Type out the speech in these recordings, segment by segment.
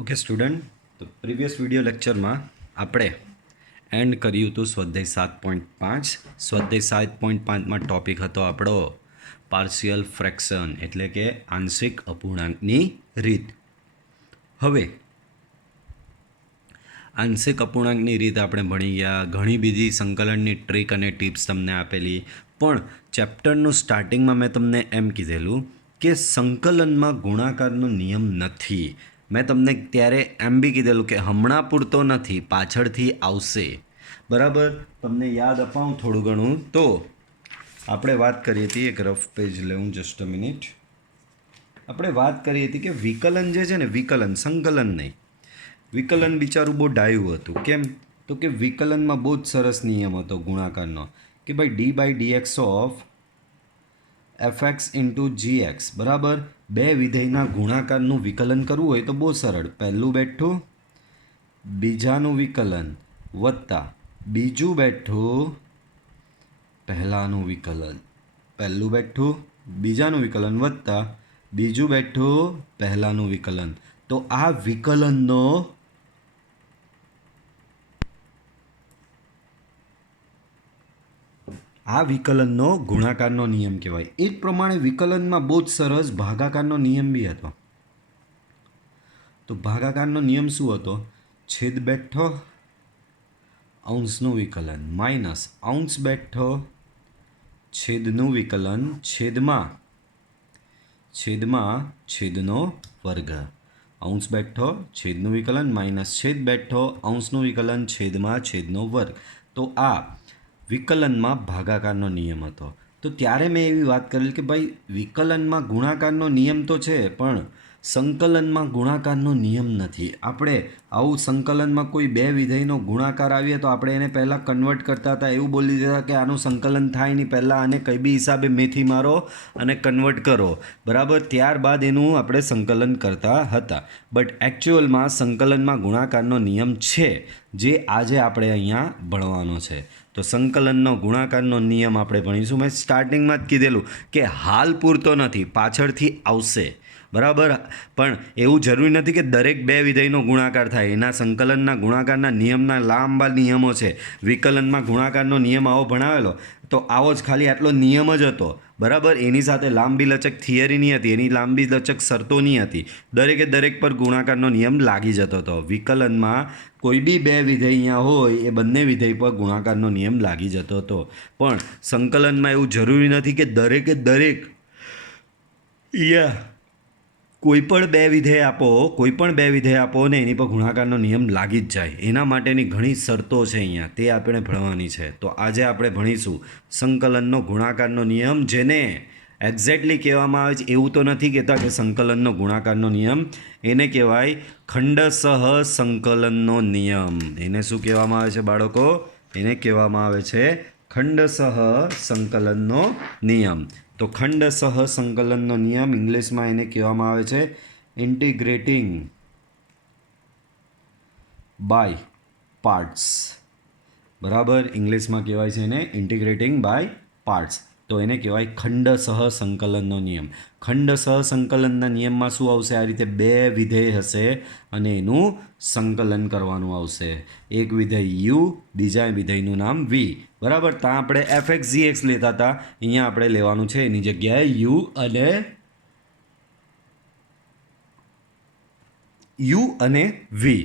Okay student, તો previous video લેક્ચરમાં આપણે એન્ડ કર્યું હતું સ્વાધ્યાય 7.5. સ્વાધ્યાય 7.5માં ટોપિક હતો આપણો પાર્શિયલ ફ્રેક્શન એટલે કે આંશિક અપૂર્ણાંકની રીત. હવે આંશિક અપૂર્ણાંકની રીત આપણે ભણી ગયા, ઘણી બધી સંકલનની ટ્રીક અને ટિપ્સ તમને આપેલી, પણ ચેપ્ટરનું સ્ટાર્ટિંગમાં મેં તમને એમ કીધેલું કે સંકલનમાં ગુણાકારનો નિયમ નથી. મેં તમને ત્યારે એમ બી કીધેલું કે હમણાં પૂરતો નથી, પાછળથી આવશે. બરાબર, તમને યાદ અપાવું થોડું ઘણું. તો આપણે વાત કરી હતી, એક રફ પેજ લેવું, જસ્ટ અ મિનિટ. આપણે વાત કરી હતી કે વિકલન જે છે ને, વિકલન, સંકલન નહીં. વિકલન બિચારું બહુ ડાયું હતું. કેમ? તો કે વિકલનમાં બહુ જ સરસ નિયમ હતો ગુણાકારનો, કે ભાઈ D by DX of FX into GX બરાબર. બે વિધેયના ગુણાકારનું વિકલન કરવું હોય તો બહુ સરળ. પહેલું બેઠું બીજાનું વિકલન વત્તા બીજું બેઠું પહેલાંનું વિકલન. પહેલું બેઠું બીજાનું વિકલન વત્તા બીજું બેઠું પહેલાંનું વિકલન. તો આ વિકલનનો ગુણાકારનો નિયમ કહેવાય. એ જ પ્રમાણે વિકલનમાં બહુ જ સરસ ભાગાકારનો નિયમ બી હતો. તો ભાગાકારનો નિયમ શું હતો? છેદ બેઠો અંશનું વિકલન માઇનસ અંશ બેઠો છેદનું વિકલન છેદમાં છેદનો વર્ગ. અંશ બેઠો છેદનું વિકલન માઇનસ છેદ બેઠો અંશનું વિકલન છેદમાં છેદનો વર્ગ. તો આ વિકલનમાં ભાગાકારનો નિયમ હતો. તો ત્યારે મેં એવી વાત કરેલી કે ભાઈ વિકલનમાં ગુણાકારનો નિયમ તો છે, પણ સંકલનમાં ગુણાકારનો નિયમ નથી. આપણે આવું સંકલનમાં કોઈ બે વિધેયનો ગુણાકાર આવીએ તો આપણે એને પહેલાં કન્વર્ટ કરતા હતા, એવું બોલી દેતા કે આનું સંકલન થાય નહીં, પહેલાં આને કંઈ બી હિસાબે મેથી મારો અને કન્વર્ટ કરો, બરાબર, ત્યારબાદ એનું આપણે સંકલન કરતા હતા. બટ એકચ્યુઅલમાં સંકલનમાં ગુણાકારનો નિયમ છે, જે આજે આપણે અહીંયા ભણવાનો છે. તો સંકલનનો ગુણાકારનો નિયમ આપણે ભણીશું. મેં સ્ટાર્ટિંગમાં જ કીધેલું કે હાલ પૂરતો નથી, પાછળથી આવશે, બરાબર. પણ એવું જરૂરી નથી કે દરેક બે વિધેયનો ગુણાકાર થાય. એના સંકલનના ગુણાકારના નિયમના લાંબા નિયમો છે. વિકલનમાં ગુણાકારનો નિયમ આવો ભણાવેલો તો આવો જ ખાલી આટલો નિયમ જ હતો, બરાબર. એની સાથે લાંબી લચક થિયરી નહીં હતી, એની લાંબી લચક શરતો નહીં હતી. દરેકે દરેક પર ગુણાકારનો નિયમ લાગી જતો હતો. વિકલનમાં કોઈ બી બે વિધેય અહીંયા હોય એ બંને વિધેય પર ગુણાકારનો નિયમ લાગી જતો હતો. પણ સંકલનમાં એવું જરૂરી નથી કે દરેકે દરેક કોઈ પણ બે વિધેય આપો ને એની પર ગુણાકારનો નિયમ લાગી જ જાય. એના માટેની ઘણી શરતો છે અહીંયા, તે આપણે ભણવાની છે. તો આજે આપણે ભણીશું સંકલનનો ગુણાકારનો નિયમ, જેને એક્ઝેક્ટલી કહેવામાં આવે છે એવું તો નથી કહેતા કે સંકલનનો ગુણાકારનો નિયમ, એને કહેવાય ખંડસહ સંકલનનો નિયમ. એને શું કહેવામાં આવે છે બાળકો? એને કહેવામાં આવે છે ખંડસહ સંકલનનો નિયમ. તો ખંડસહ સંકલનનો નિયમ ઇંગ્લિશમાં એને કહેવામાં આવે છે ઇન્ટિગ્રેટિંગ બાય પાર્ટ્સ, બરાબર. ઇંગ્લિશમાં કહેવાય છે એને ઇન્ટિગ્રેટિંગ બાય પાર્ટ્સ. તો એને કહેવાય ખંડસહ સંકલનનો નિયમ. ખંડસહ સંકલનના નિયમમાં શું આવશે? આ રીતે બે વિધેય હશે અને એનું સંકલન કરવાનું આવશે. એક વિધેય યુ, બીજા વિધેયનું નામ વી, બરાબર. ત્યાં આપણે એફ એક્સ જી એક્સ લેતા હતા, અહીંયા આપણે લેવાનું છે એની જગ્યાએ યુ અને વી,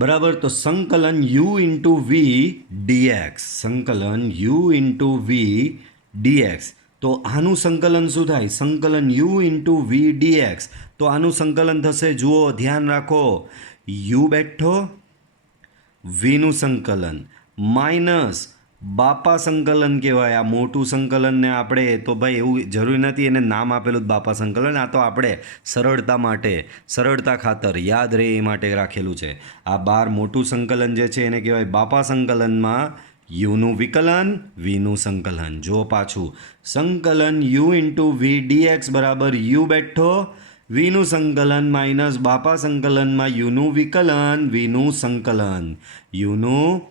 બરાબર. તો સંકલન યુ ઇન્ટુ વી ડીએક્સ, સંકલન યુ ઇન્ટુ વી ડીએક્સ. તો આનું સંકલન શું થાય? સંકલન યુ ઇન્ટુ વી ડીએક્સ. તો આનું સંકલન થશે, જુઓ, ધ્યાન રાખો, યુ બેઠો વીનું સંકલન માઇનસ બાપા સંકલન કહેવાય. આ મોટું સંકલનને આપણે તો ભાઈ એવું જરૂરી નથી એને નામ આપેલું બાપા સંકલન, આ તો આપણે સરળતા ખાતર યાદ રહે એ માટે રાખેલું છે. આ બાર મોટું સંકલન જે છે એને કહેવાય બાપા સંકલનમાં યુનું વિકલન, વીનું સંકલન. જો પાછું સંકલન યુ ઇન્ટુ વી ડીએક્સ બરાબર યુ બેઠો વીનું સંકલન માઇનસ બાપા સંકલનમાં યુનું વિકલન, વીનું સંકલન. યુનું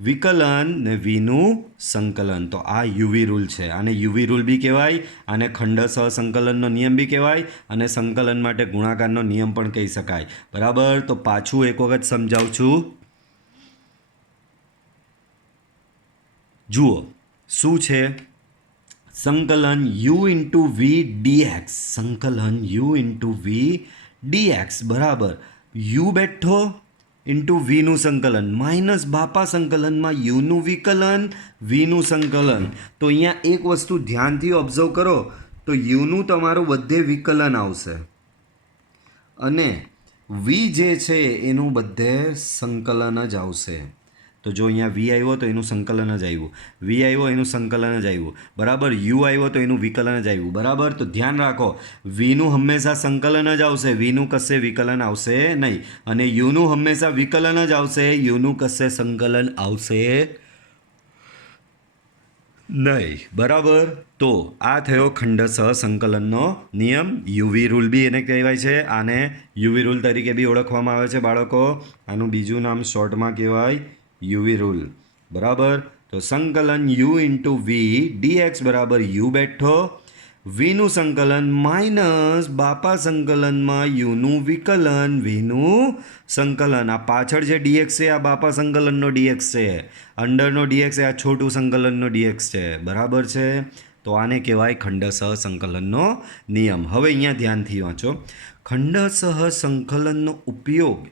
વિકલન ને વીનું સંકલન. તો આ યુવી રૂલ છે. આને યુવી રૂલ બી કહેવાય, આને ખંડસહ સંકલનનો નિયમ બી કહેવાય, અને સંકલન માટે ગુણાકારનો નિયમ પણ કહી શકાય. બરાબર. તો પાછું એક વખત સમજાવું છું. જુઓ શું છે, સંકલન યુ ઇન્ટુ વી ડીએક્સ, સંકલન યુ ઇન્ટુ વી ડીએક્સ બરાબર યુ બેઠો ઇન્ટુ વીનું સંકલન માઇનસ બાપા સંકલનમાં યુનું વિકલન વીનું સંકલન. તો અહીંયા એક વસ્તુ ધ્યાનથી ઓબ્ઝર્વ કરો તો યુનું તમારું બધે વિકલન આવશે અને વી જે છે એનું બધે સંકલન જ આવશે. તો જો અહીંયા વી આવ્યો તો એનું સંકલન જ આવ્યું, વી આવ્યો એનું સંકલન જ આવ્યું, બરાબર. યુ આવ્યો તો એનું વિકલન જ આવ્યું, બરાબર. તો ધ્યાન રાખો, વીનું હંમેશા સંકલન જ આવશે, વીનું કશે વિકલન આવશે નહીં, અને યુનું હંમેશા વિકલન જ આવશે, યુનું કશે સંકલન આવશે નહીં, બરાબર. તો આ થયો ખંડસહ સંકલનનો નિયમ. યુવી રૂલ બી એને કહેવાય છે, આને યુવી રૂલ તરીકે બી ઓળખવામાં આવે છે બાળકો. આનું બીજું નામ શોર્ટમાં કહેવાય યુવી રૂલ, બરાબર. તો સંકલન યુ ઇન્ટુ વી ડીએક્સ બરાબર યુ બેઠો, વીનું સંકલન માઇનસ બાપા સંકલનમાં યુનું વિકલન વીનું સંકલન. આ પાછળ જે ડીએક્સ છે આ બાપા સંકલનનો ડીએક્સ છે, અંડરનો ડીએક્સ એ આ છોટું સંકલનનો ડીએક્સ છે, બરાબર છે. તો આને કહેવાય ખંડસહ સંકલનનો નિયમ. હવે અહીંયા ધ્યાનથી વાંચો. ખંડસહ સંકલનનો ઉપયોગ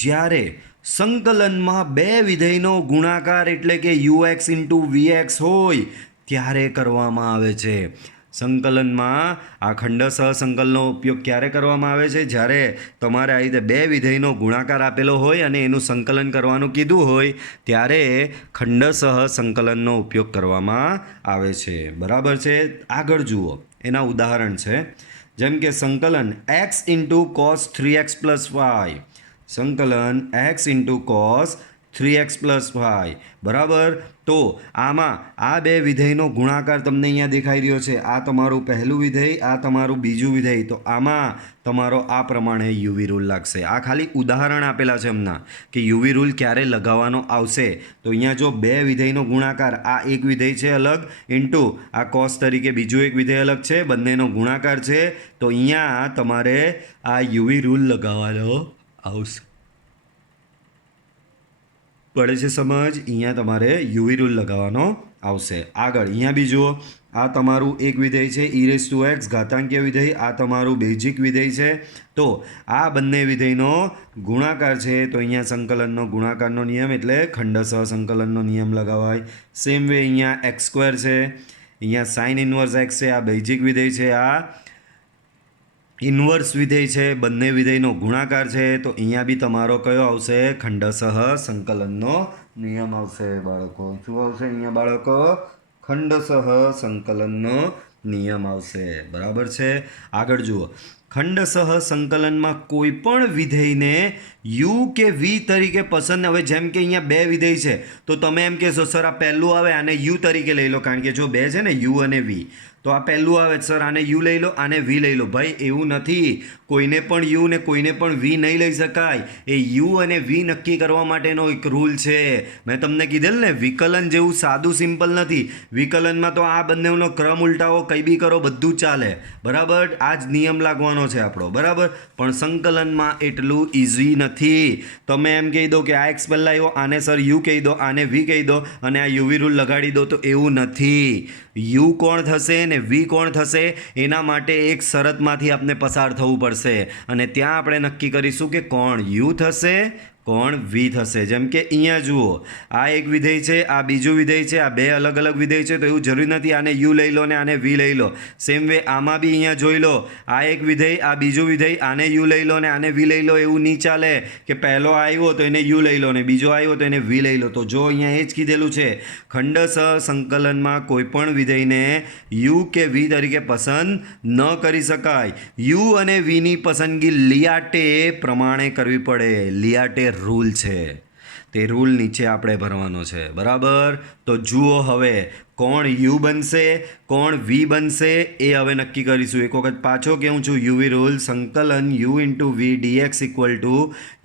જ્યારે સંકલનમાં બે વિધેયનો ગુણાકાર એટલે કે યુએક્સ ઇન્ટુ વીએક્સ હોય ત્યારે કરવામાં આવે છે. સંકલનમાં આ ખંડસહ સંકલનનો ઉપયોગ ક્યારે કરવામાં આવે છે? જ્યારે તમારે આ રીતે બે વિધેયનો ગુણાકાર આપેલો હોય અને એનું સંકલન કરવાનું કીધું હોય ત્યારે ખંડસહ સંકલનનો ઉપયોગ કરવામાં આવે છે, બરાબર છે. આગળ જુઓ, એના ઉદાહરણ છે. જેમ કે સંકલન x into cos 3x plus y, સંકલન x into cos 3x plus y, બરાબર. તો આમાં આ બે વિધેયનો ગુણાકાર તમને અહીંયા દેખાઈ રહ્યો છે. આ તમારું પહેલું વિધેય, આ તમારું બીજું વિધેય. તો આમાં તમારો આ પ્રમાણે યુવી રૂલ લાગશે. આ ખાલી ઉદાહરણ આપેલા છે હમણાં કે યુવી રૂલ ક્યારે લગાવવાનો આવશે. તો અહીંયા જો બે વિધેયનો ગુણાકાર, આ એક વિધેય છે અલગ, ઇન્ટુ આ કોસ તરીકે બીજું એક વિધેય અલગ છે, બંનેનો ગુણાકાર છે. તો અહીંયા તમારે આ યુવી રૂલ લગાવવાનો આવશે. પડે છે સમજ? અહીંયા તમારે યુવી રૂલ લગાવવાનો આવશે. આગળ અહીંયા બી જુઓ, આ તમારું એક વિધેય છે e⁻x ઘાતાંકીય વિધેય, આ તમારું બેઝિક વિધેય છે. તો આ બંને વિધેયનો ગુણાકાર છે, તો અહીંયા સંકલનનો ગુણાકારનો નિયમ એટલે ખંડસહ સંકલનનો નિયમ લગાવાય. સેમ વે અહીંયા x² છે, અહીંયા સાઇન ઇન્વર્સ x છે, આ બેઝિક વિધેય છે, આ ઇન્વર્સ વિધેય છે, બંને વિધેયનો ગુણાકાર છે. તો અહીંયા બી તમારો કયો આવશે? ખંડસહ સંકલનનો નિયમ આવશે બાળકો. શું આવશે અહીંયા બાળકો? ખંડસહ સંકલનનો નિયમ આવશે, બરાબર છે. આગળ જુઓ, ખંડસહ સંકલનમાં કોઈ પણ વિધેયને યુ કે વી તરીકે પસંદ. હવે જેમ કે અહીંયા બે વિધેય છે તો તમે એમ કહેશો સર આ પહેલું આવે આને યુ તરીકે લઈ લો, કારણ કે જો બે છે ને યુ અને વી, તો આ પહેલું આવે સર આને યુ લઈ લો, આને વી લઈ લો. ભાઈ એવું નથી, કોઈને પણ યુ ને કોઈને પણ વી નહીં લઈ શકાય. એ યુ અને વી નક્કી કરવા માટેનો એક રૂલ છે. મેં તમને કીધેલ ને, વિકલન જેવું સાદું સિમ્પલ નથી. વિકલનમાં તો આ બંનેનો ક્રમ ઉલટાવો, કંઈ બી કરો બધું ચાલે, બરાબર. આ જ નિયમ લાગવાનો છે આપણો, બરાબર. પણ સંકલનમાં એટલું ઇઝી નથી. તમે એમ કહી દો કે આ એક્સ પહેલાં આવ્યો, આને સર યુ કહી દો, આને વી કહી દો અને આ યુવી રૂલ લગાડી દો, તો એવું નથી. યુ કોણ થશે ને વી કોણ થશે એના માટે એક શરતમાંથી આપણે પસાર થવું પડશે, અને ત્યાં આપણે નક્કી કરીશું કે કોણ યુ થશે કોણ વી થશે. જેમ કે અહીંયા જુઓ, આ એક વિધેય છે, આ બીજું વિધેય છે, આ બે અલગ અલગ વિધેય છે, તો એવું જરૂરી નથી આને યુ લઈ લો ને આને વી લઈ લો. સેમ વે આમાં બી અહીંયા જોઈ લો, આ એક વિધેય, આ બીજું વિધેય, આને યુ લઈ લો ને આને વી લઈ લો. એવું નહીં ચાલે કે પહેલો આવ્યો તો એને યુ લઈ લો ને બીજો આવ્યો તો એને વી લઈ લો. તો જો અહીંયા એ જ કીધેલું છે, ખંડસહ સંકલનમાં કોઈ પણ વિધેયને યુ કે વી તરીકે પસંદ ન કરી શકાય. યુ અને વીની પસંદગી લિયાટે પ્રમાણે કરવી પડે. લિયાટે રૂલ છે. તે રૂલ નીચે આપણે ભરવાનો છે. બરાબર, તો જુઓ હવે કોણ યુ બનશે, કોણ વી બનશે એ હવે નક્કી કરીશું. એક વખત પાછો કહું છું, યુવી રૂલ, સંકલન U into V DX equal to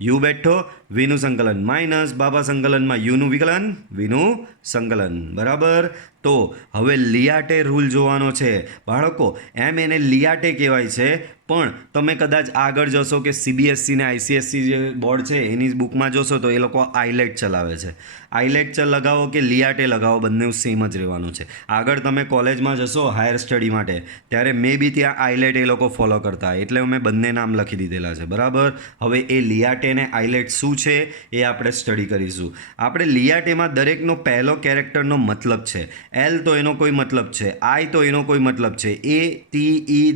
U બેઠો, વીનું સંકલન માઇનસ બાબા સંકલનમાં યુનું વિકલન, વીનું સંકલન. બરાબર, તો હવે લિયાટે રૂલ જોવાનો છે બાળકો. એમ એને લિયાટે કહેવાય છે, પણ તમે કદાચ આગળ જશો કે સીબીએસસી ને આઈસીએસસી જે બોર્ડ છે એની બુકમાં જોશો તો એ લોકો આઈલેટ ચલાવે છે. આઈલેટ લગાવો કે લિયાટે લગાવો, બંને સેમ જ રહેવાનું છે. આગળ તમે કોલેજમાં જશો હાયર સ્ટડી માટે ત્યારે મે બી ત્યાં આઈલેટ એ લોકો ફોલો કરતા, એટલે મેં બંને નામ લખી દીધેલા છે. બરાબર, હવે એ લિયાટે ને આઈલેટ શું છે એ આપણે સ્ટડી કરીશું. આપણે લિયાટેમાં દરેકનો પહેલો કેરેક્ટરનો મતલબ છે. એલ તો એનો કોઈ મતલબ છે, આઈ તો એનો કોઈ મતલબ છે, એ ટી ઈ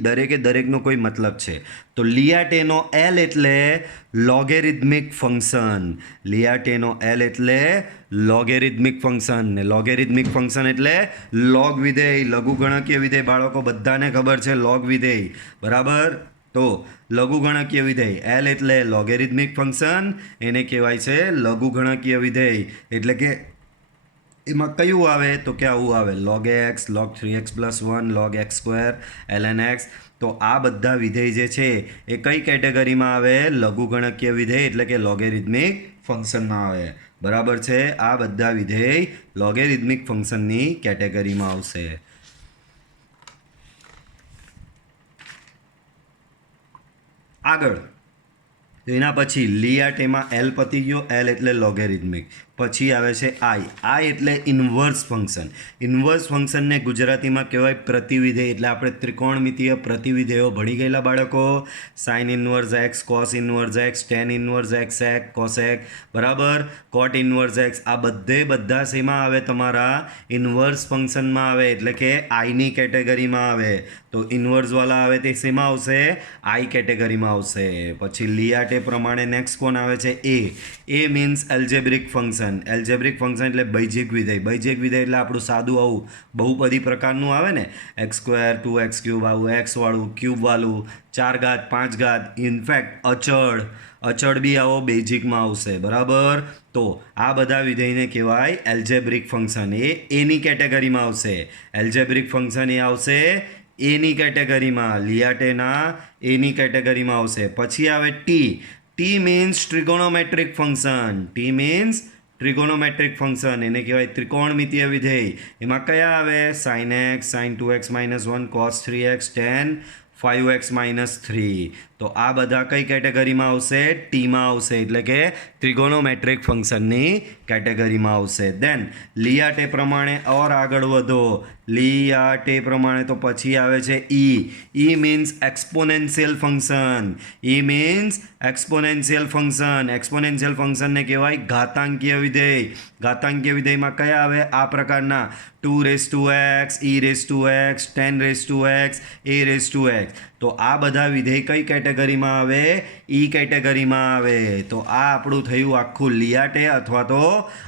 દરેકનો કોઈ મતલબ છે. તો લિયાટેનો એલ એટલે લોગેરિધમિક ફંક્શન. લિયાટેનો એલ એટલે લોગેરિધમિક ફંક્શન, ને લોગેરિધમિક ફંક્શન એટલે લોગ વિધેય, લઘુગણકીય વિધેય. બાળકો બધાને ખબર છે લોગ વિધેય. બરાબર, તો લઘુગણકીય વિધેય એલ એટલે લોગેરિધમિક ફંક્શન, એને કહેવાય છે લઘુગણકીય વિધેય. એટલે કે એમાં કયું આવે તો કે આવું આવે, log x, log 3x + 1, log x square, ln x. તો આ બધા વિધેય જે છે એ કઈ કેટેગરીમાં આવે? લઘુગણકીય વિધેય એટલે કે લોગેરિધમિક ફંક્શનમાં આવે. બરાબર છે, આ બધા વિધેય લોગેરિધમિક ફંક્શનની કેટેગરીમાં આવશે. આગળ એના પછી લિયાટેમાં એલ પતી ગયો, એલ એટલે લોગેરિધમિક. પછી આવે છે આઈ. આઈ એટલે ઇન્વર્સ ફંક્શન. ઇન્વર્સ ફંક્શનને ગુજરાતીમાં કહેવાય પ્રતિવિધેય. એટલે આપણે ત્રિકોણમિતીય પ્રતિવિધેયો ભણી ગયેલા બાળકો. Sign inverse x, cos inverse x, tan inverse x એક, કોસેક. બરાબર, કોટ ઇન્વર્સ એક્સ. આ બધા શેમાં આવે? તમારા ઇન્વર્સ ફંક્શનમાં આવે, એટલે કે આઈની કેટેગરીમાં આવે. તો ઇન્વર્સવાળા આવે તે શેમાં આવશે? આઈ કેટેગરીમાં આવશે. પછી લિયાટે પ્રમાણે નેક્સ્ટ કોણ આવે છે? A. A means algebraic function. Algebraic function એટલે બૈજિક વિધેય. બૈજિક વિધેય એટલે આપણું સાદું આવું બહુપદી પ્રકારનું આવે ને, એક્સ સ્ક્વેર, 2x ક્યુબ, આવું એક્સ વાળું, ક્યુબ વાળું, 4 ઘાત, 5 ઘાત, ઇનફેક્ટ અચળ બી આવો બેઝિકમાં આવશે. બરાબર, તો આ બધા વિધેયને કહેવાય એલ્જેબ્રિક ફંક્શન. એ એની કેટેગરીમાં આવશે. એલ્જેબ્રિક ફંક્શન એ આવશે એની કેટેગરીમાં, લિયાટેના એની કેટેગરીમાં આવશે. પછી આવે T. T means trigonometric function. T means trigonometric function, એને કહેવાય ત્રિકોણમિતીય વિધેય. એમાં કયા આવે? Sine x, sine 2x - 1, cos 3x, tan 5x - 3. તો આ બધા કઈ કેટેગરીમાં આવશે? ટીમાં આવશે, એટલે કે ત્રિગોનોમેટ્રિક ફંક્શનની કેટેગરીમાં આવશે. દેન લિયાટે પ્રમાણે ઓર આગળ વધો. લિયાટે પ્રમાણે તો પછી આવે છે ઈ. ઈ મીન્સ એક્સપોનેન્શિયલ ફંક્શન. ઈ મીન્સ એક્સપોનેન્શિયલ ફંક્શન. એક્સપોનેન્શિયલ ફંક્શનને કહેવાય ઘાતાંકીય વિધેય. ઘાતાંકીય વિધેયમાં કયા આવે? આ પ્રકારના 2x, e⁻x, 10⁻x, a⁻x. તો આ બધા વિધેય કઈ કેટેગરીમાં આવે? ઈ કેટેગરીમાં આવે. તો આ આપણું થયું આખું લિયાટે અથવા તો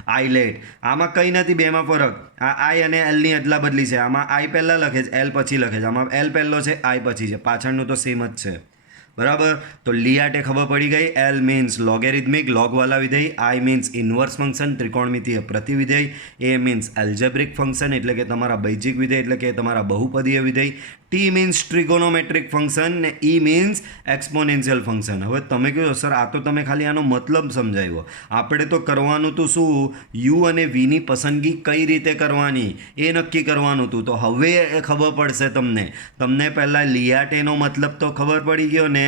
આઈલેટ. આમાં કંઈ નથી, બેમાં ફરક. આ આઈ અને એલની અદલા બદલી છે. આમાં આઈ પહેલાં લખે છે, એલ પછી લખે છે. આમાં એલ પહેલો છે, આઈ પછી છે. પાછળનું તો સેમ જ છે. બરાબર, તો લિયાટે ખબર પડી ગઈ. એલ મીન્સ લોગેરિધમિક, લોગવાળા વિધેય. આઈ મીન્સ ઇન્વર્સ ફંક્શન, ત્રિકોણમિતીય પ્રતિવિધેય. એ મીન્સ એલ્જેબ્રિક ફંક્શન, એટલે કે તમારા બૈજિક વિધેય, એટલે કે તમારા બહુપદીય વિધેય. ટી મીન્સ ટ્રિગોનોમેટ્રિક ફંક્શન, ને ઈ મીન્સ એક્સપોનેન્શિયલ ફંક્શન. હવે તમે કહો સર આ તો તમે ખાલી આનો મતલબ સમજાવ્યો, આપણે તો કરવાનું તો શું? યુ અને વીની પસંદગી કઈ રીતે કરવાની એ નક્કી કરવાનું હતું. તો હવે એ ખબર પડશે તમને પહેલાં લિયાટેનો મતલબ તો ખબર પડી ગયો ને.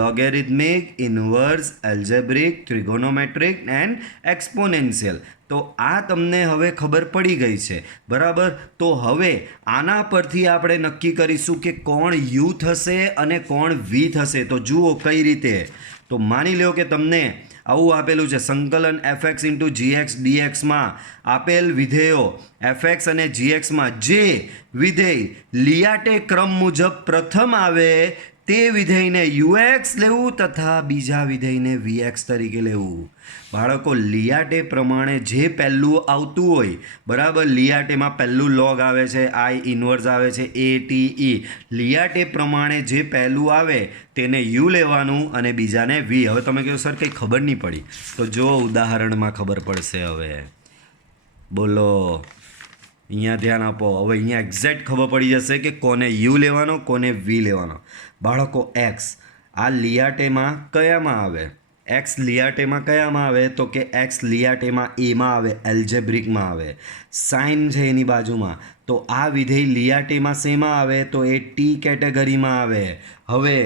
લોગેરિધમિક, inverse, algebraic, trigonometric and exponential. તો આ તમને હવે ખબર પડી ગઈ છે. બરાબર, તો હવે આના પરથી આપણે નક્કી કરીશું કે કોણ યુ થશે અને કોણ વી થશે. તો જુઓ કઈ રીતે. તો માની લો કે તમને આવું આપેલું છે, સંકલન fx × gx dxમાં આપેલ વિધેયો fx અને gxમાં જે વિધેય લિયાટે ક્રમ મુજબ પ્રથમ આવે તે વિધેયને યુએક્સ લેવું તથા બીજા વિધેયને વીએક્સ તરીકે લેવું. બાળકો લિયાટે પ્રમાણે જે પહેલું આવતું હોય, બરાબર, લિયાટેમાં પહેલું લોગ આવે છે, આઈ ઇન્વર્સ આવે છે, એ ટી ઈ. લિયાટે પ્રમાણે જે પહેલું આવે તેને યુ લેવાનું અને બીજાને વી. હવે તમે કહો સર કંઈ ખબર નહીં પડી, તો જો ઉદાહરણમાં ખબર પડશે. હવે બોલો, અહીંયા ધ્યાન આપો. હવે અહીંયા એક્ઝેક્ટ ખબર પડી જશે કે કોને યુ લેવાનો, કોને વી લેવાનો. બાળકો એક્સ આ લિયાટેમાં કયામાં આવે? એક્સ લિયાટેમાં કયામાં આવે? તો કે એક્સ લિયાટેમાં એમાં આવે, એલ્જેબ્રિકમાં આવે. સાઇન છે એની બાજુમાં, તો આ વિધેય લિયાટેમાં શેમાં આવે? તો એ ટી કેટેગરીમાં આવે. હવે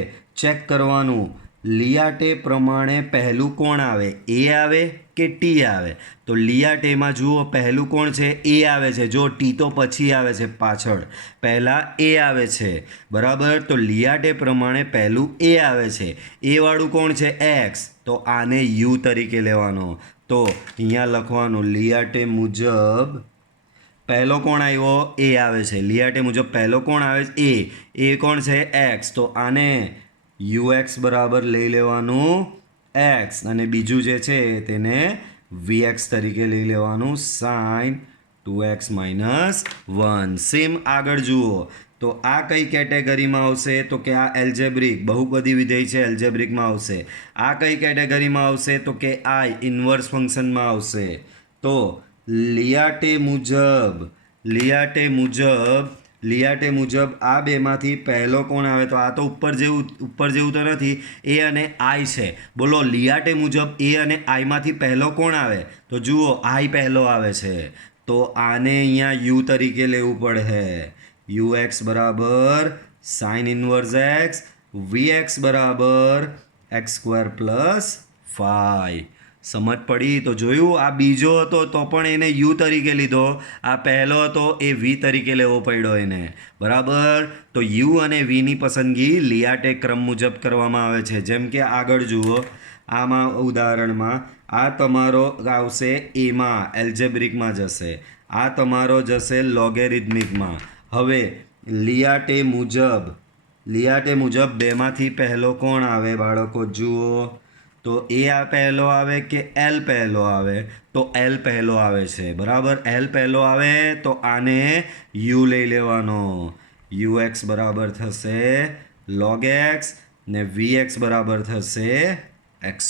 ચેક કરવાનું, લિયાટે પ્રમાણે પહેલું કોણ આવે? એ આવે કે ટી આવે? તો લિયાટેમાં જુઓ પહેલું કોણ છે? એ આવે છે. જો ટી તો પછી આવે છે, પાછળ. પહેલાં એ આવે છે, બરાબર. તો લિયાટે પ્રમાણે પહેલું એ આવે છે. એ વાળું કોણ છે? એક્સ. તો આને યુ તરીકે લેવાનો. તો અહીંયા લખવાનું લિયાટે મુજબ પહેલો કોણ આવ્યો? એ આવે છે. લિયાટે મુજબ પહેલો કોણ આવે છે? એ કોણ છે? એક્સ. તો આને યુએક્સ બરાબર લઈ લેવાનું એક્સ, અને બીજું જે છે તેને વીએક્સ તરીકે લઈ લેવાનું સાઇન 2x - 1. સેમ આગળ જુઓ, તો આ કઈ કેટેગરીમાં આવશે? તો કે આ એલ્જેબ્રિક બહુપદી વિધેય છે, એલ્જેબ્રિકમાં આવશે. આ કઈ કેટેગરીમાં આવશે? તો કે આઈ ઇન્વર્સ ફંક્શનમાં આવશે. તો લિયાટે મુજબ આ બેમાંથી પહેલો કોણ આવે? તો આ તો ઉપર જેવું તો નથી, એ અને આઈ છે. બોલો, લિયાટે મુજબ એ અને આઈમાંથી પહેલો કોણ આવે? તો જુઓ આઈ પહેલો આવે છે, તો આને અહીંયા યુ તરીકે લેવું પડે. યુએક્સ બરાબર સાઇન ઇન્વર્સ એક્સ, વીએક્સ બરાબર x² + 5. સમજ પડી? તો જોયું, આ બીજો હતો તો પણ એને યુ તરીકે લીધો, આ પહેલો હતો એ વી તરીકે લેવો પડ્યો એને, બરાબર. તો યુ અને વીની પસંદગી લિયાટે ક્રમ મુજબ કરવામાં આવે છે. જેમ કે આગળ જુઓ, આમાં ઉદાહરણમાં આ તમારો આવશે એમાં, એલ્જેબ્રિકમાં જશે. આ તમારો જશે લોગેરિધમિકમાં. હવે લિયાટે મુજબ બેમાંથી પહેલો કોણ આવે? બાળકો જુઓ, તો એ આ પહેલો આવે કે એલ પહેલો આવે? તો એલ પહેલો આવે છે, બરાબર. એલ પહેલો આવે તો આને યુ લઈ લેવાનો. યુએક્સ બરાબર થશે log x ને વીએક્સ બરાબર થશે x².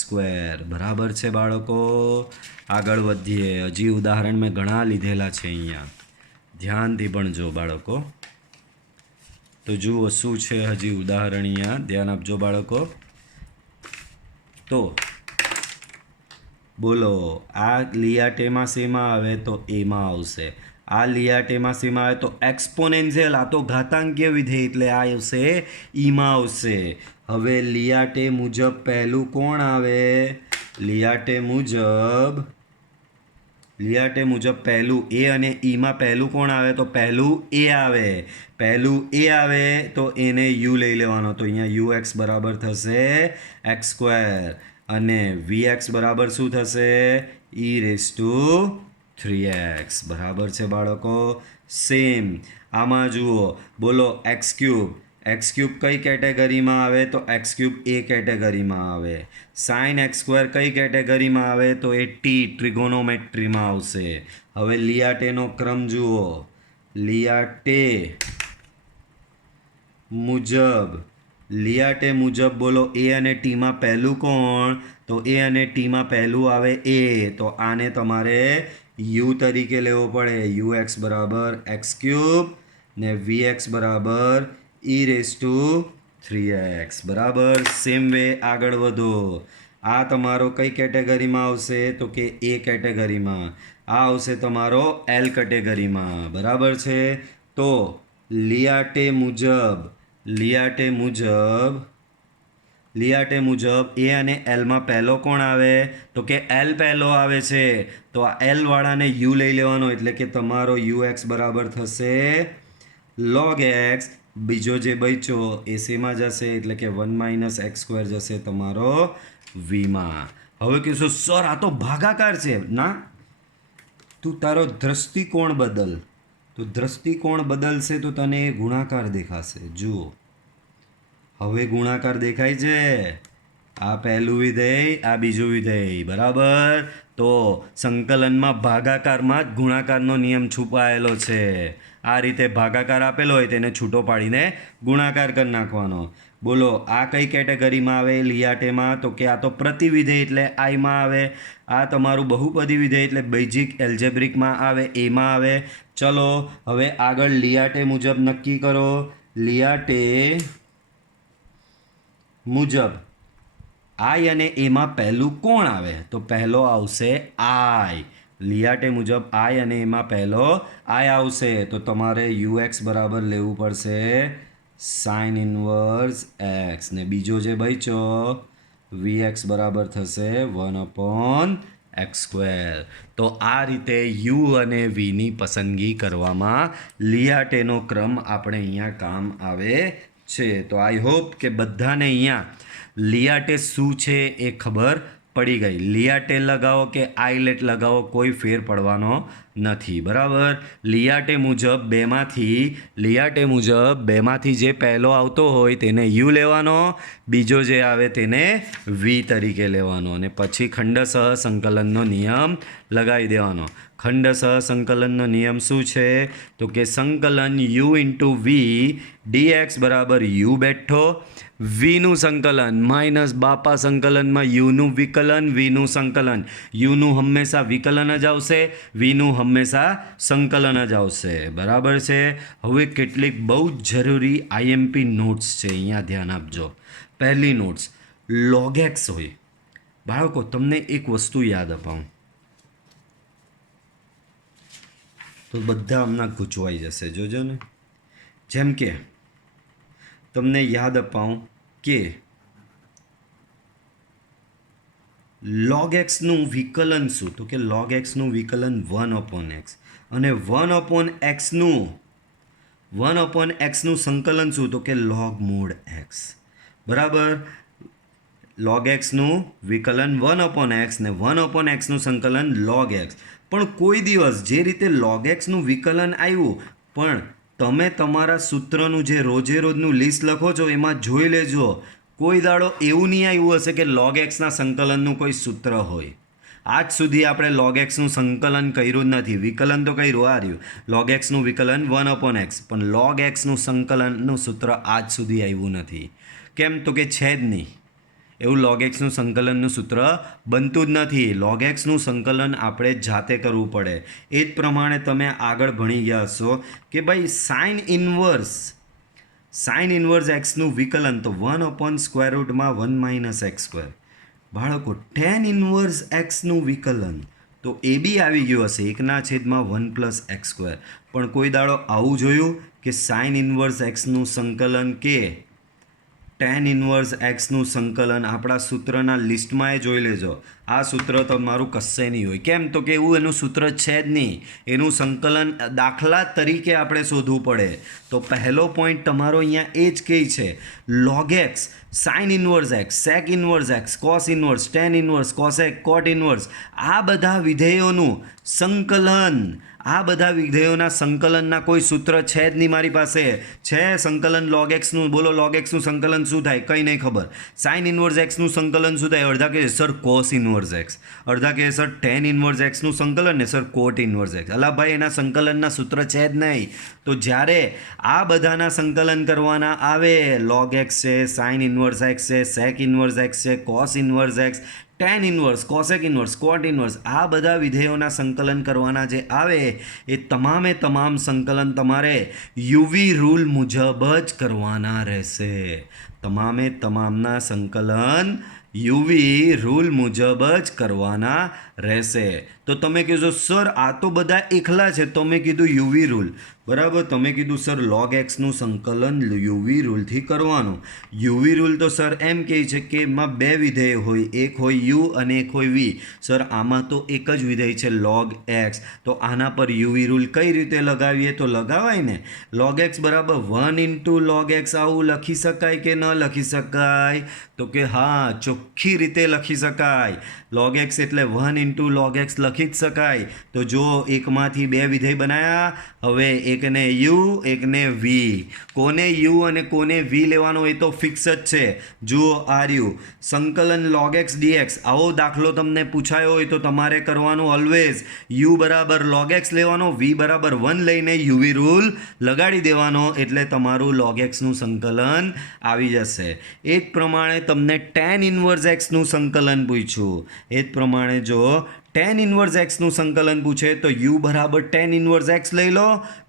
બરાબર છે બાળકો? આગળ વધીએ. હજી ઉદાહરણ મેં ઘણા લીધેલા છે અહીંયા, ધ્યાનથી ભણજો બાળકો. તો જુઓ શું છે હજી ઉદાહરણ, અહીંયા ધ્યાન આપજો બાળકો. તો બોલો, આ લિયાટેમાં શેમાં આવે? તો એમાં આવશે. આ લિયાટેમાં શેમાં આવે? તો એક્સપોનેન્શિયલ, આ તો ઘાતાંકીય વિધેય એટલે આ આવશે ઈમાં આવશે. હવે લિયાટે મુજબ પહેલું કોણ આવે? લિયાટે મુજબ પહેલું એ અને ઈમાં પહેલું કોણ આવે? તો પહેલું એ આવે. તો એને યુ લઈ લેવાનો. તો અહીંયા યુએક્સ બરાબર થશે x², અને વીએક્સ બરાબર શું થશે? e⁻3x. બરાબર છે બાળકો? સેમ આમાં જુઓ, બોલો x³ કઈ કેટેગરીમાં આવે? તો x³ એ કેટેગરીમાં આવે. સાઇન x² કઈ કેટેગરીમાં આવે? તો એ ટી ટ્રિગોનોમેટ્રીમાં આવશે. હવે લિયાટેનો ક્રમ જુઓ, લિયાટે મુજબ બોલો, એ અને ટીમાં પહેલું કોણ? તો એ અને ટીમાં પહેલું આવે એ, તો આને તમારે યુ તરીકે લેવો પડે. યુએક્સ બરાબર x³ ને વીએક્સ બરાબર e⁻3x. બરાબર. સેમ વે આગળ વધો. આ તમારો કઈ કેટેગરીમાં આવશે? તો કે એ કેટેગરીમાં. આ આવશે તમારો એલ કેટેગરીમાં. બરાબર છે? તો લિયાટે મુજબ એ અને એલમાં પહેલો કોણ આવે? તો કે એલ પહેલો આવે છે, તો આ એલ વાળાને યુ લઈ લેવાનો, એટલે કે તમારો યુએક્સ બરાબર થશે log x. બીજો જે બચ્યો એ શેમાં જશે? એટલે કે 1 - x² જશે તમારો વીમાં. હવે કહેશો સર આ તો ભાગાકાર છે. ના, તું તારો દ્રષ્ટિકોણ બદલ. તો દ્રષ્ટિકોણ બદલશે તો તને એ ગુણાકાર દેખાશે. જુઓ, હવે ગુણાકાર દેખાય છે. આ પહેલું વિધેય, આ બીજું વિધેય, બરાબર. તો સંકલનમાં ભાગાકારમાં જ ગુણાકારનો નિયમ છુપાયેલો છે. આ રીતે ભાગાકાર આપેલો હોય તેને છૂટો પાડીને ગુણાકાર કરી નાખવાનો. બોલો આ કઈ કેટેગરીમાં આવે લિયાટેમાં? તો કે આ તો પ્રતિવિધેય એટલે આઈમાં આવે. આ તમારું બહુપદી વિધેય એટલે બેઝિક એલ્જેબ્રિકમાં આવે, એમાં આવે. ચલો હવે આગળ લિયાટે મુજબ નક્કી કરો. લિયાટે મુજબ આઈ અને એમાં પહેલું કોણ આવે? તો પહેલો આવશે આઈ. લિયાટે મુજબ આઈ અને એમાં પહેલો આઈ આવશે. તો તમારે યુએક્સ બરાબર લેવું પડશે સાઇન ઇન્વર્સ એક્સ, ને બીજો જે બચ્યો વીએક્સ બરાબર થશે 1/x². તો આ રીતે યુ અને વીની પસંદગી કરવામાં લિયાટેનો ક્રમ આપણે અહીંયા કામ આવે છે. તો આઈ હોપ કે બધાને અહીંયા લિયાટે શું છે એ ખબર પડી ગઈ. લિયાટે લગાવો કે આઈલેટ લગાવો કોઈ ફેર પડવાનો નથી, બરાબર. લિયાટે મુજબ બેમાંથી જે પહેલો આવતો હોય તેને યુ લેવાનો, બીજો જે આવે તેને વી તરીકે લેવાનો, અને પછી ખંડસહ સંકલનનો નિયમ લગાવી દેવાનો. ખંડસહ સંકલનનો નિયમ શું છે? તો કે સંકલન યુ ઇન્ટુ વી ડીએક્સ બરાબર યુ બેઠો, વીનું સંકલન માઇનસ બાપા સંકલનમાં યુનું વિકલન, વીનું સંકલન. યુનું હંમેશા વિકલન જ આવશે, વીનું હંમેશા સંકલન જ આવશે, બરાબર છે. હવે કેટલીક બહુ જ જરૂરી આઈએમપી નોટ્સ છે, અહીંયા ધ્યાન આપજો. પહેલી નોટ્સ લોગેક્સ હોય. બાળકો તમને એક વસ્તુ યાદ અપાવું તો બધા હમણાં ગૂંચવાઈ જશે, જોજો ને. જેમ કે તમને યાદ અપાવું કે log xનું વિકલન શું? તો કે log xનું વિકલન 1/x, અને 1/xનું સંકલન શું? તો કે log mod x, બરાબર. log xનું વિકલન 1/x ને 1/xનું સંકલન log x. પણ કોઈ દિવસ જે રીતે log xનું વિકલન આવ્યું, પણ તમે તમારા સૂત્રનું જે રોજે રોજનું લિસ્ટ લખો છો એમાં જોઈ લેજો, કોઈ દાડો એવું નહીં આવ્યું હશે કે log xના સંકલનનું કોઈ સૂત્ર હોય. આજ સુધી આપણે log xનું સંકલન કર્યું જ નથી. વિકલન તો કર્યું, આ રહ્યું log xનું વિકલન 1/x, પણ log xનું સંકલનનું સૂત્ર આજ સુધી આવ્યું નથી. કેમ? તો કે છે જ નહીં. એવું log xનું સંકલનનું સૂત્ર બનતું જ નથી. log xનું સંકલન આપણે જાતે કરવું પડે. એ જ પ્રમાણે તમે આગળ ભણી ગયા હશો કે ભાઈ સાઇન ઇન્વર્સ એક્સનું વિકલન તો 1/√1 - x². બાળકો tan ઇન્વર્સ એક્સનું વિકલન તો એ બી આવી ગયું હશે 1/1 + x². પણ કોઈ દાડો આવું જોયું કે સાઇન ઇન્વર્સ એક્સનું સંકલન કે tan ઇન્વર્સ એક્સનું સંકલન આપણા સૂત્રના લિસ્ટમાં જોઈ લેજો. આ સૂત્ર તમારું કશે નહીં હોય. કેમ? તો કે એવું એનું સૂત્ર છે જ નહીં. એનું સંકલન દાખલા તરીકે આપણે શોધવું પડે. તો પહેલો પોઈન્ટ તમારો અહીંયા એ જ કહે છે log x, sine inverse x, sec inverse x, cos inverse, tan inverse, cosec, cot inverse, આ બધા વિધેયોનું સંકલન, આ બધા વિધેયોના સંકલનના કોઈ સૂત્ર છે જ નહીં મારી પાસે. છે સંકલન log xનું? બોલો log xનું સંકલન શું થાય? કંઈ નહીં ખબર. સાઇન ઇન્વર્સ એક્સનું સંકલન શું થાય? અડધા કહે સર કોસ ઇન્વર્સ એક્સ, અડધા કહે સર ટેન ઇન્વર્સ એક્સનું સંકલન, ને સર કોટ ઇન્વર્સ એક્સ. અલા ભાઈ એના સંકલનના સૂત્ર છે જ નહીં. તો જ્યારે આ બધાના સંકલન કરવાના આવે, log x છે, સાઇન ઇન્વર્સ એક્સ છે, સેક ઇન્વર્સ એક્સ છે, cos inverse x, ten inverse, cosec inverse, કોટ ઇન્વર્સ, આ બધા વિધેયોના સંકલન કરવાના જે આવે એ તમામે તમામ સંકલન તમારે યુવી રૂલ મુજબ જ કરવાના રહેશે. તમામે તમામના સંકલન યુવી રૂલ મુજબ જ કરવાના રહેશે. તો તમે કહેશો સર આ તો બધા એકલા છે, તો મેં કીધું યુવી રૂલ, બરાબર. તમે કીધું સર log xનું સંકલન યુવી રૂલથી કરવાનું. યુવી રૂલ તો સર એમ કહે છે કે એમાં બે વિધેય હોય, એક હોય યુ અને એક હોય વી. સર આમાં તો એક જ વિધેય છે log x, તો આના પર યુવી રૂલ કઈ રીતે લગાવીએ? તો લગાવાય ને, log x બરાબર 1 ઇન્ટુ log x આવું લખી શકાય કે ન લખી શકાય? તો કે હા, ચોખ્ખી રીતે લખી શકાય. log x એટલે 1 ઇન્ટુ log x લખી જ શકાય. તો જો એકમાંથી બે વિધેય બનાયા, હવે એકને યુ એકને વી. કોને યુ અને કોને વી લેવાનો એ તો ફિક્સ જ છે. જુઓ આ રહ્યું સંકલન log x dx. આવો દાખલો તમને પૂછાયો હોય તો તમારે કરવાનું ઓલવેઝ યુ બરાબર log x લેવાનો, વી બરાબર 1 લઈને યુવી રૂલ લગાડી દેવાનો, એટલે તમારું log x નું સંકલન આવી જશે. એ જ પ્રમાણે તમને tan ઇન્વર્સ x નું સંકલન પૂછ્યું. એ જ પ્રમાણે જો tan ઇન્વર્સ x નું સંકલન પૂછે તો u બરાબર tan ઇન્વર્સ x લઈ લો,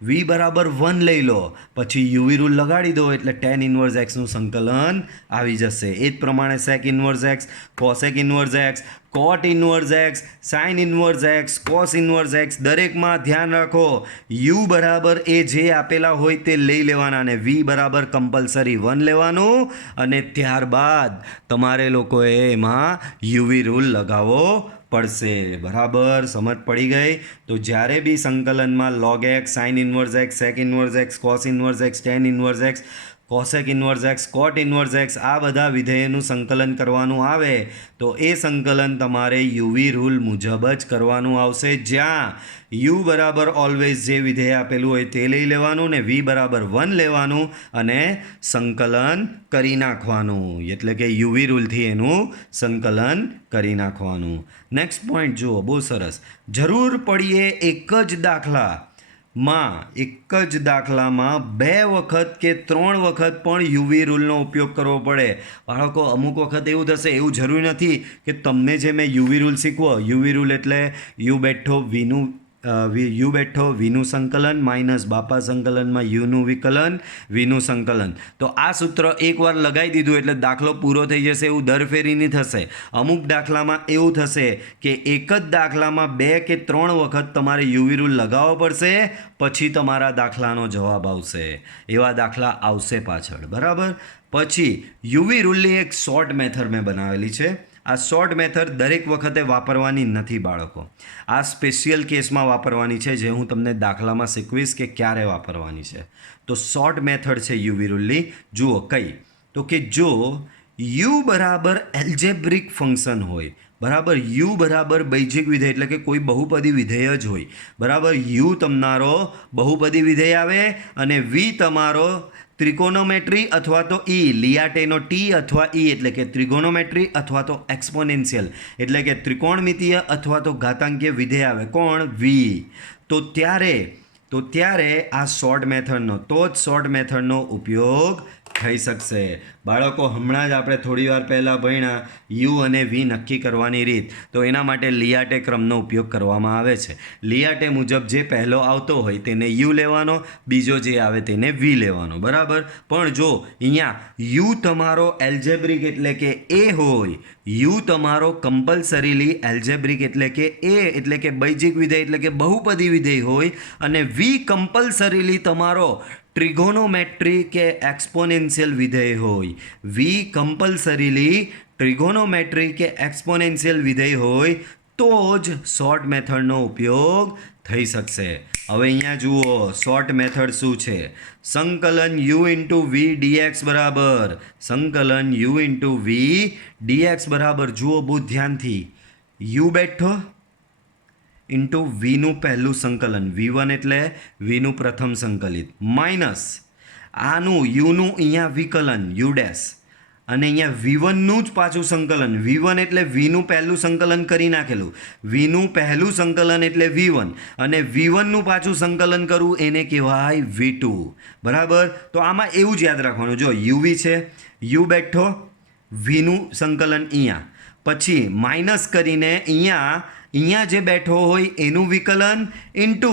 v બરાબર 1 લઈ લો, પછી યુવી રૂલ લગાડી દો એટલે tan ઇન્વર્સ x નું સંકલન આવી જશે. એ જ પ્રમાણે sec inverse x, cosec inverse x, cot inverse x, sin inverse x, cos inverse x, દરેકમાં ધ્યાન રાખો u બરાબર એ જે આપેલા હોય તે લઈ લેવાના અને v બરાબર કમ્પલસરી 1 લેવાનું, અને ત્યારબાદ તમારે લોકોએ એમાં યુવી રૂલ લગાવવો પડશે. બરાબર સમજ પડી ગઈ? તો જ્યારે બી સંકલનમાં log x, sin inverse x, sec inverse x, cos inverse x, tan inverse x, cosec inverse x, cot inverse x આ બધા વિધેયનું સંકલન કરવાનું આવે તો એ સંકલન તમારે યુવી રૂલ મુજબ જ કરવાનું આવશે, જ્યાં u બરાબર ઓલવેઝ જે વિધેય આપેલું હોય તે લઈ લેવાનું ને v બરાબર 1 લેવાનું અને સંકલન કરી નાખવાનું, એટલે કે યુવી રૂલથી એનું સંકલન કરી નાખવાનું. નેક્સ્ટ પોઈન્ટ જુઓ, બહુ સરસ. જરૂર પડીએ એક જ દાખલામાં 2 વખત કે 3 વખત પણ યુવી રૂલનો ઉપયોગ કરવો પડે. બાળકો અમુક વખત એવું થશે, એવું જરૂરી નથી કે તમને જે મેં યુવી રૂલ શીખવો, યુવી રૂલ એટલે યુ બેઠો વીનું સંકલન માઇનસ બાપા સંકલનમાં યુનું વિકલન વીનું સંકલન. તો આ સૂત્ર એકવાર લગાવી દીધું એટલે દાખલો પૂરો થઈ જશે એવું દર ફેરી નહીં થશે. અમુક દાખલામાં એવું થશે કે એક જ દાખલામાં 2 કે 3 વખત તમારે યુવી રૂલ લગાવવો પડશે, પછી તમારા દાખલાનો જવાબ આવશે. એવા દાખલા આવશે પાછળ. બરાબર. પછી યુવી રૂલની એક શોર્ટ મેથડ મેં બનાવેલી છે. આ શોર્ટ મેથડ દરેક વખતે વાપરવાની નથી બાળકો, આ સ્પેશિયલ કેસમાં વાપરવાની છે, જે હું તમને દાખલામાં શીખવીશ કે ક્યારે વાપરવાની છે. તો શોર્ટ મેથડ છે યુવી રૂલની. જુઓ કઈ, તો કે જો યુ બરાબર એલ્જેબ્રિક ફંક્શન હોય, બરાબર, યુ બરાબર બૈજિક વિધેય એટલે કે કોઈ બહુપદી વિધેય જ હોય, બરાબર, યુ તમારો બહુપદી વિધેય આવે અને વી તમારો ત્રિકોનોમેટ્રી અથવા તો લિયાટેનો ટી અથવા એટલે કે ત્રિગોનોમેટ્રી અથવા તો એક્સપોનેન્શિયલ એટલે કે ત્રિકોણમિતીય અથવા તો ઘાતાંકીય વિધેય આવે. કોણ? વી. તો ત્યારે આ શોર્ટ મેથડનો ઉપયોગ થઈ શકશે. બાળકો હમણાં જ આપણે થોડી વાર પહેલાં ભણ્યા યુ અને વી નક્કી કરવાની રીત, તો એના માટે લિયાટે ક્રમનો ઉપયોગ કરવામાં આવે છે. લિયાટે મુજબ જે પહેલો આવતો હોય તેને યુ લેવાનો, બીજો જે આવે તેને વી લેવાનો. બરાબર. પણ જો અહીંયા યુ તમારો એલ્જેબ્રિક એટલે કે એ હોય, યુ તમારો કમ્પલસરીલી એલ્જેબ્રિક એટલે કે એટલે કે બૈજિક વિધેય એટલે કે બહુપદી વિધેય હોય, અને વી કમ્પલસરીલી તમારો ટ્રિગોનોમેટ્રી કે એક્સપોનેન્શિયલ વિધેય હોય, વી કમ્પલસરીલી ટ્રિગોનોમેટ્રી કે એક્સપોનેન્શિયલ વિધેય હોય તો જ શોર્ટ મેથડનો ઉપયોગ થઈ શકશે. હવે અહીંયા જુઓ શોર્ટ મેથડ શું છે. સંકલન યુ ઇન્ટુ વી ડીએક્સ બરાબર જુઓ બહુ ધ્યાનથી, યુ બેઠો ઇન્ટુ વીનું પહેલું સંકલન, V1 એટલે વીનું પ્રથમ સંકલિત, માઇનસ આનું યુનું અહીંયા વિકલન યુ ડેશ, અને અહીંયા V1નું જ પાછું સંકલન, V1 એટલે વીનું પહેલું સંકલન કરી નાખેલું, વીનું પહેલું સંકલન એટલે V1 અને V1નું પાછું સંકલન કરવું એને કહેવાય V2. બરાબર. તો આમાં એવું જ યાદ રાખવાનું, જો યુવી છે, યુ બેઠો વીનું સંકલન અહીંયા, પછી માઇનસ કરીને અહીંયા જે બેઠો હોય એનું વિકલન ઇન્ટુ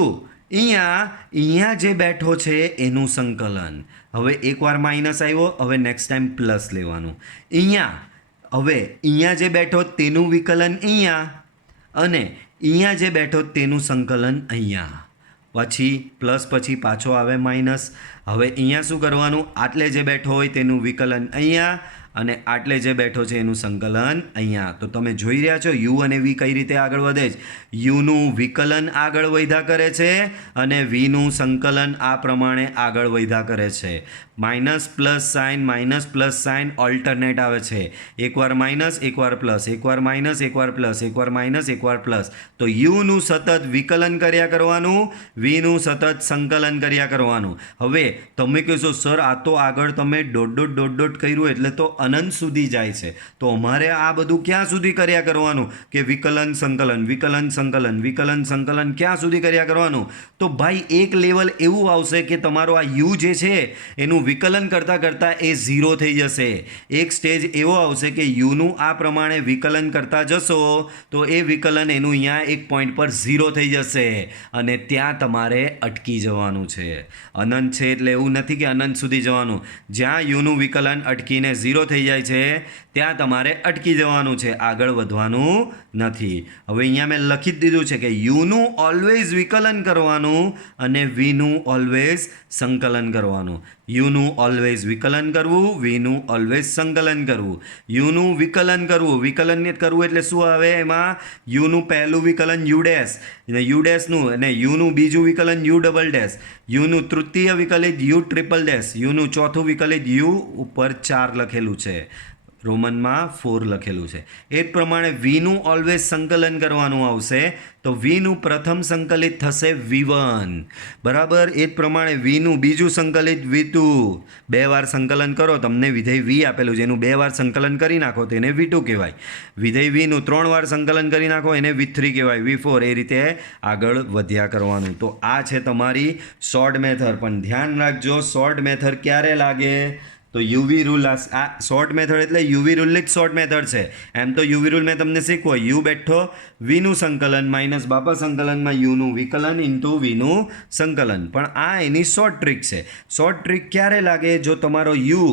અહીંયા જે બેઠો છે એનું સંકલન. હવે એકવાર માઇનસ આવ્યો, હવે નેક્સ્ટ ટાઈમ પ્લસ લેવાનું. અહીંયા જે બેઠો તેનું વિકલન અહીંયા, અને અહીંયા જે બેઠો તેનું સંકલન અહીંયા, પછી પ્લસ, પછી પાછો આવે માઇનસ. હવે અહીંયા શું કરવાનું, આટલે જે બેઠો હોય તેનું વિકલન અહીંયા અને આટલે જે બેઠો છે એનું સંકલન અહીંયા. તો તમે જોઈ રહ્યા છો યુ અને વી કઈ રીતે આગળ વધે છે. યુનું વિકલન આગળ વધ્યા કરે છે અને વીનું સંકલન આ પ્રમાણે આગળ વધ્યા કરે છે. માઇનસ પ્લસ સાઇન ઓલ્ટરનેટ આવે છે. એકવાર માઇનસ એકવાર પ્લસ, એકવાર માઇનસ એકવાર પ્લસ, એકવાર માઇનસ એકવાર પ્લસ. તો યુનું સતત વિકલન કર્યા કરવાનું, વીનું સતત સંકલન કર્યા કરવાનું. હવે તમે કહેશો સર આ તો આગળ તમે ડોટ કર્યું એટલે તો અનંત સુધી જાય છે. તો અમારે આ બધું ક્યાં સુધી કર્યા કરવાનું કે વિકલન સંકલન વિકલન સંકલન વિકલન સંકલન ક્યાં સુધી કર્યા કરવાનું. તો ભાઈ એક લેવલ એવું આવશે કે તમારો આ યુ જે છે એનું વિકલન કરતાં કરતાં એ 0 થઈ જશે. એક સ્ટેજ એવો આવશે કે યુનું આ પ્રમાણે વિકલન કરતા જશો તો એ વિકલન એનું અહીંયા એક પોઈન્ટ પર 0 થઈ જશે અને ત્યાં તમારે અટકી જવાનું છે. અનંત છે એટલે એવું નથી કે અનંત સુધી જવાનું. જ્યાં યુનું વિકલન અટકીને 0 થઈ જાય છે ત્યાં તમારે અટકી જવાનું છે, આગળ વધવાનું નથી. હવે અહીંયા મેં લખી જ દીધું છે કે યુનું ઓલવેઝ વિકલન કરવાનું અને વીનું ઓલવેઝ સંકલન કરવાનું. યુનું ઓલવેઝ વિકલન કરવું, વીનું ઓલવેઝ સંકલન કરવું. યુનું વિકલન કરવું, વિકલન કરવું એટલે શું આવે એમાં યુનું પહેલું વિકલન યુ ડેશ અને યુ ડેશનું અને યુનું બીજું વિકલન યુ ડબલ ડેશ, યુનું તૃતીય વિકલિત યુ ટ્રિપલ ડેશ, યુનું ચોથું વિકલિત યુ ઉપર 4 લખેલું છે, રોમનમાં 4 લખેલું છે. એ જ પ્રમાણે વીનું ઓલવેઝ સંકલન કરવાનું આવશે તો વીનું પ્રથમ સંકલિત થશે V1 બરાબર. એ જ પ્રમાણે વીનું બીજું સંકલિત V2. 2 વાર સંકલન કરો તમને વિધેય V આપેલું છે એનું 2 વાર સંકલન કરી નાખો તો એને V2 કહેવાય. વિધેય Vનું 3 વાર સંકલન કરી નાખો એને V3 કહેવાય, V4. એ રીતે આગળ વધ્યા કરવાનું. તો આ છે તમારી શોર્ટ મેથડ. પણ ધ્યાન રાખજો શોર્ટ મેથડ ક્યારે લાગે તો યુવી રૂલ. આ શોર્ટ મેથડ એટલે યુવી રૂલની જ શોર્ટ મેથડ છે. એમ તો યુવી રૂલ મેં તમને શીખવો યુ બેઠો વીનું સંકલન માઇનસ બાપા સંકલનમાં યુનું વિકલન ઇન્ટુ વીનું સંકલન. પણ આ એની શોર્ટ ટ્રીક છે. શોર્ટ ટ્રીક ક્યારે લાગે જો તમારો યુ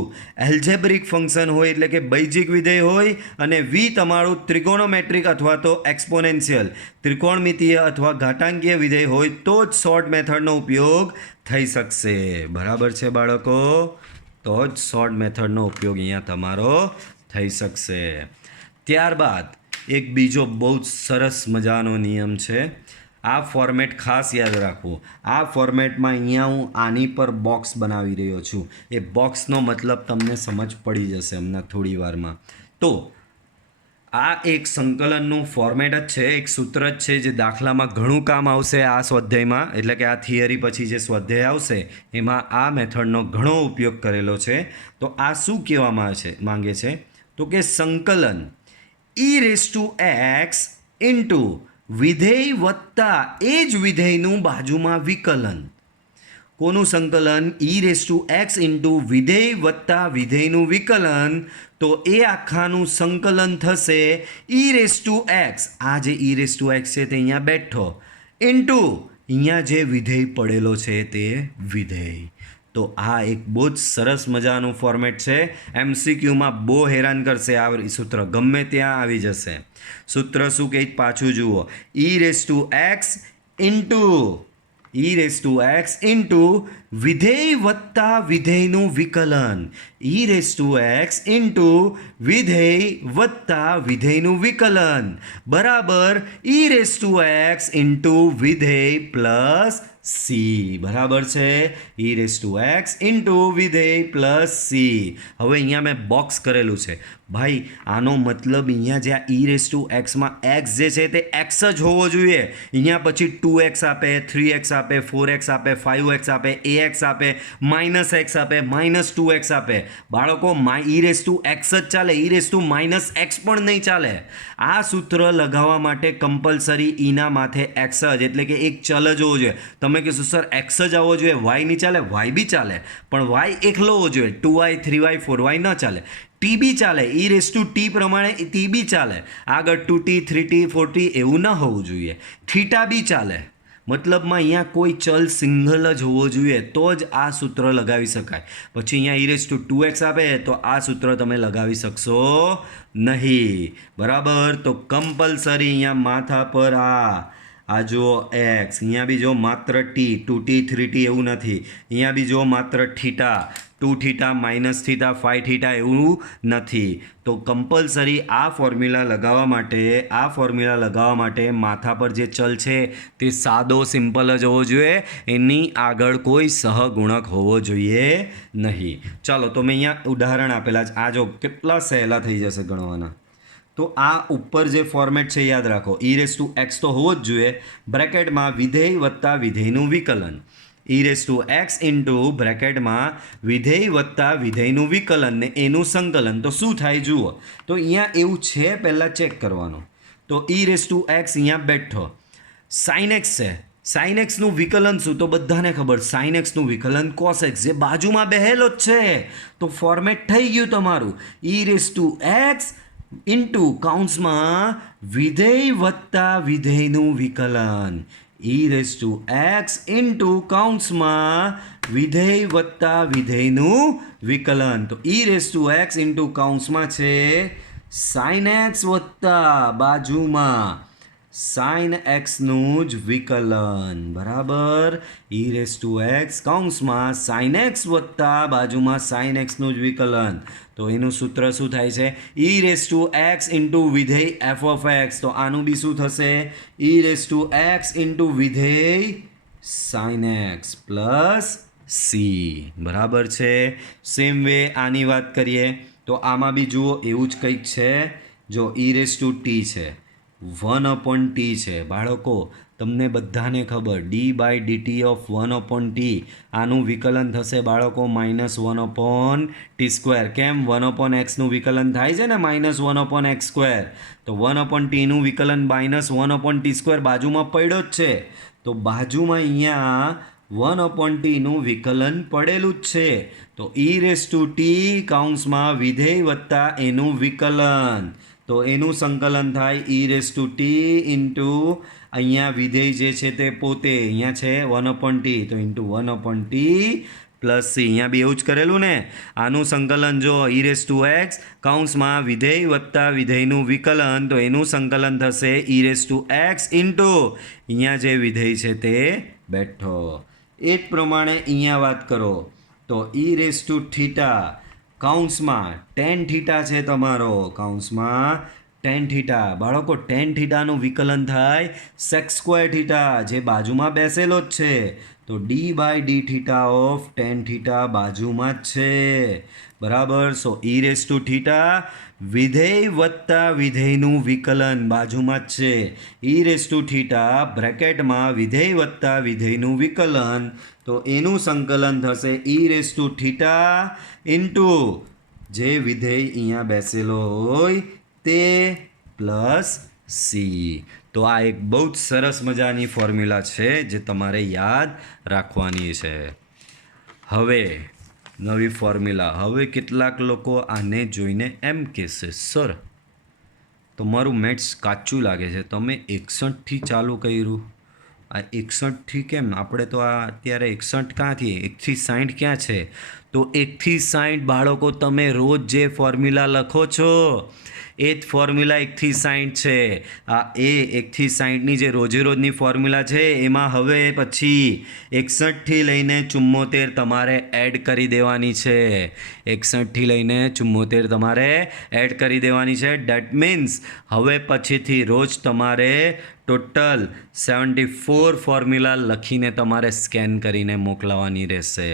એલ્જેબ્રિક ફંક્શન હોય એટલે કે બૈજિક વિધેય હોય અને વી તમારું ત્રિકોણોમેટ્રિક અથવા તો એક્સપોનેન્શિયલ ત્રિકોણમિતીય અથવા ઘાતાંકીય વિધેય હોય તો જ શોર્ટ મેથડનો ઉપયોગ થઈ શકશે. બરાબર છે બાળકો? તો જ શોર્ટ મેથડનો ઉપયોગ અહીંયા તમારો થઈ શકશે. ત્યારબાદ એક બીજો બહુ જ સરસ મજાનો નિયમ છે. આ ફોર્મેટ ખાસ યાદ રાખવું. આ ફોર્મેટમાં અહીંયા હું આની પર બોક્સ બનાવી રહ્યો છું. એ બોક્સનો મતલબ તમને સમજ પડી જશે હમણાં થોડી વારમાં. તો આ એક સંકલનનું ફોર્મેટ જ છે, એક સૂત્ર જ છે જે દાખલામાં ઘણું કામ આવશે આ સ્વાધ્યાયમાં. એટલે કે આ થિયરી પછી જે સ્વાધ્યાય આવશે એમાં આ મેથડનો ઘણો ઉપયોગ કરેલો છે. તો આ શું કહેવામાં માંગે છે તો કે સંકલન e⁻x ઇન્ટુ વિધેય વત્તા એ જ વિધેયનું બાજુમાં વિકલન. કોનું સંકલન? e⁻x ઇન્ટુ વિધેય વત્તા વિધેયનું વિકલન. તો એ આખાનું સંકલન થશે e⁻x. આ જે e⁻x છે તે અહીંયા બેઠો ઇન્ટુ અહીંયા જે વિધેય પડેલો છે તે વિધેય. તો આ એક બહુ જ સરસ મજાનું ફોર્મેટ છે. MCQમાં બહુ હેરાન કરશે આ સૂત્ર, ગમે ત્યાં આવી જશે. સૂત્ર શું કહે પાછું જુઓ. e⁻x ઇન્ટુ વિધેય વત્તા વિધેયનું વિકલન. e⁻x ઇન્ટુ વિધેય વત્તા વિધેયનું વિકલન બરાબર e⁻x ઇન્ટુ વિધેય પ્લસ c. બરાબર છે? e⁻x ઇન્ટુ વિધેય પ્લસ c. હવે અહીંયા મેં બોક્સ કરેલું છે ભાઈ. આનો મતલબ અહીંયા જે આ e⁻xમાં x જે છે તે x જ હોવો જોઈએ. અહીંયા પછી 2x આપે, 3x આપે, 4x આપે, 5x આપે, ax આપે, -x આપે, -2x આપે. બાળકો e⁻x જ ચાલે, e⁻x પણ નહીં ચાલે. આ સૂત્ર લગાવવા માટે કમ્પલસરી ઈના માથે x જ એટલે કે એક ચલ જ હોવો જોઈએ. તમે કહેશો સર x જ આવવો જોઈએ, y નહીં ચાલે? y બી ચાલે પણ y એકલો હોવો જોઈએ. 2y 3y 4y ન ચાલે. ટી બી ચાલે, e⁻t પ્રમાણે ટી બી ચાલે. આગળ 2t 3t 4t એવું ન હોવું જોઈએ. થીટા બી ચાલે. મતલબમાં અહીંયા કોઈ ચલ સિંગલ જ હોવો જોઈએ તો જ આ સૂત્ર લગાવી શકાય. પછી અહીંયા e⁻2x આપે તો આ સૂત્ર તમે લગાવી શકશો નહીં. બરાબર? તો કમ્પલસરી અહીંયા માથા પર આ જુઓ એક્સ, અહીંયા બી જો માત્ર ટી, 2t 3t એવું નથી, અહીંયા બી જો માત્ર theta, 2 theta minus theta 5 theta એવું નથી. તો કમ્પલસરી આ ફોર્મ્યુલા લગાવવા માટે માથા પર જે ચલ છે તે સાદો સિમ્પલ જ હોવો જોઈએ, એની આગળ કોઈ સહગુણક હોવો જોઈએ નહીં. ચાલો તો મેં અહીંયા ઉદાહરણ આપેલા છે, આ જો કેટલા સહેલા થઈ જશે ગણવાના. તો આ ઉપર જે ફોર્મેટ છે યાદ રાખો, e⁻x તો હોવો જ જોઈએ, બ્રેકેટમાં વિધેય વત્તા વિધેયનું વિકલન, e⁻x ઇન્ટુ બ્રેકેટમાં વિધેય વત્તા વિધેયનું વિકલન ને એનું સંકલન. તો શું થાય જુઓ, તો અહીંયા એવું છે, પહેલાં ચેક કરવાનું. તો e⁻x અહીંયા બેઠો, sin x છે, sin x નું વિકલન શું, તો બધાને ખબર sin x નું વિકલન cos x, જે બાજુમાં બેહેલો જ છે. તો ફોર્મેટ થઈ ગયું તમારું, e⁻x ઇન્ટુ કૌંસમાં વિધેય વત્તા વિધેયનું વિકલન, e⁻x ઇન્ટુ કૌંસમાં વિધેય વત્તા વિધેયનું વિકલન. તો e⁻x ઇન્ટુ કૌંસમાં છે sin x વત્તા બાજુમાં sin x નું જ વિકલન, બરાબર. e⁻x કૌંસમાં sin x વત્તા બાજુમાં sin x નું જ વિકલન. તો એનું સૂત્ર શું થાય છે, e⁻x ઇન્ટુ વિધેય f(x), તો આનું બી શું થશે, e⁻x ઇન્ટુ વિધેય sin x પ્લસ c, બરાબર છે. સેમ વે આની વાત કરીએ તો આમાં બી જુઓ એવું જ કંઈક છે. જો e⁻t છે, 1/t છે, બાળકો તમને બધાને ખબર d/dt ઓફ 1/t, આનું વિકલન થશે બાળકો -1/t². કેમ, 1/x નું વિકલન થાય છે ને -1/x², તો 1/t નું વિકલન -1/t² બાજુમાં પડ્યો જ છે. તો બાજુમાં અહીંયા 1/t નું વિકલન પડેલું જ છે. તો e⁻t કૌંસમાં વિધેય વત્તા એનું વિકલન, તો એનું સંકલન થાય e⁻t ઇન્ટુ અહીંયા વિધેય જે છે તે પોતે અહીંયા છે 1/t, તો ઇન્ટુ 1/t પ્લસ c. અહીંયા બી એવું જ કરેલું ને, આનું સંકલન જો e⁻x કૌંસમાં વિધેય વત્તા વિધેયનું વિકલન, તો એનું સંકલન થશે e⁻x ઇન્ટુ અહીંયા જે વિધેય છે તે બેઠો. એ જ પ્રમાણે અહીંયા વાત કરો તો e⁻θ કૌંસમાં tan થીટા છે તમારો, કૌંસમાં tan થીટા, બાળકો tan થીટાનું વિકલન થાય sec²θ, જે બાજુમાં બેસેલો જ છે. તો d/dθ ઓફ tan થીટા બાજુમાં જ છે, બરાબર. સો e⁻θ વિધેય વત્તા વિધેયનું વિકલન બાજુમાં જ છે, e⁻θ બ્રેકેટમાં વિધેય વત્તા વિધેયનું વિકલન, તો એનું સંકલન થશે e⁻θ ઇન્ટુ જે વિધેય અહીંયા બેસેલો હોય તે પ્લસ c. તો આ એક બહુ જ સરસ મજાની ફોર્મ્યુલા છે જે તમારે યાદ રાખવાની છે. હવે નવી ફોર્મ્યુલા, હવે કેટલાક લોકો આને જોઈને એમ કહેશે, સર તમારું મેથ્સ કાચું લાગે છે, તમે 61થી ચાલુ કર્યું, આ 61થી કેમ, આપણે તો આ અત્યારે 61 ક્યાંથી, 1થી 60 ક્યાં છે. તો 1થી 60 બાળકો તમે રોજ જે ફોર્મ્યુલા લખો છો એ જ ફોર્મ્યુલા 1થી 60 છે. આ 1થી 60ની જે રોજે રોજની ફોર્મ્યુલા છે એમાં હવે પછી 61થી લઈને 74 તમારે એડ કરી દેવાની છે, 61થી લઈને 74 તમારે એડ કરી દેવાની છે. ડેટ મીન્સ હવે પછીથી રોજ તમારે ટોટલ 74 ફોર્મ્યુલા લખીને તમારે સ્કેન કરીને મોકલવાની રહેશે.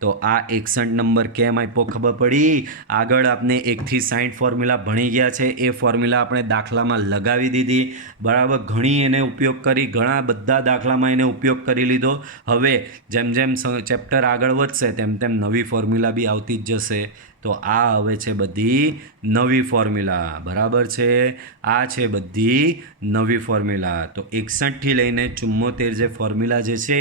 તો આ 61 નંબર કેમ આપ્યો ખબર પડી, આગળ આપણે 1થી 60 ફોર્મ્યુલા ભણી ગયા છે, એ ફોર્મ્યુલા આપણે દાખલામાં લગાવી દીધી, બરાબર. ઘણી એને ઉપયોગ કરી, ઘણા બધા દાખલામાં એને ઉપયોગ કરી લીધો. હવે જેમ જેમ ચેપ્ટર આગળ વધશે તેમ તેમ નવી ફોર્મ્યુલા બી આવતી જ જશે. તો આ હવે છે બધી નવી ફોર્મ્યુલા, બરાબર છે. આ છે બધી નવી ફોર્મ્યુલા. તો 61થી લઈને 74 જે ફોર્મ્યુલા જે છે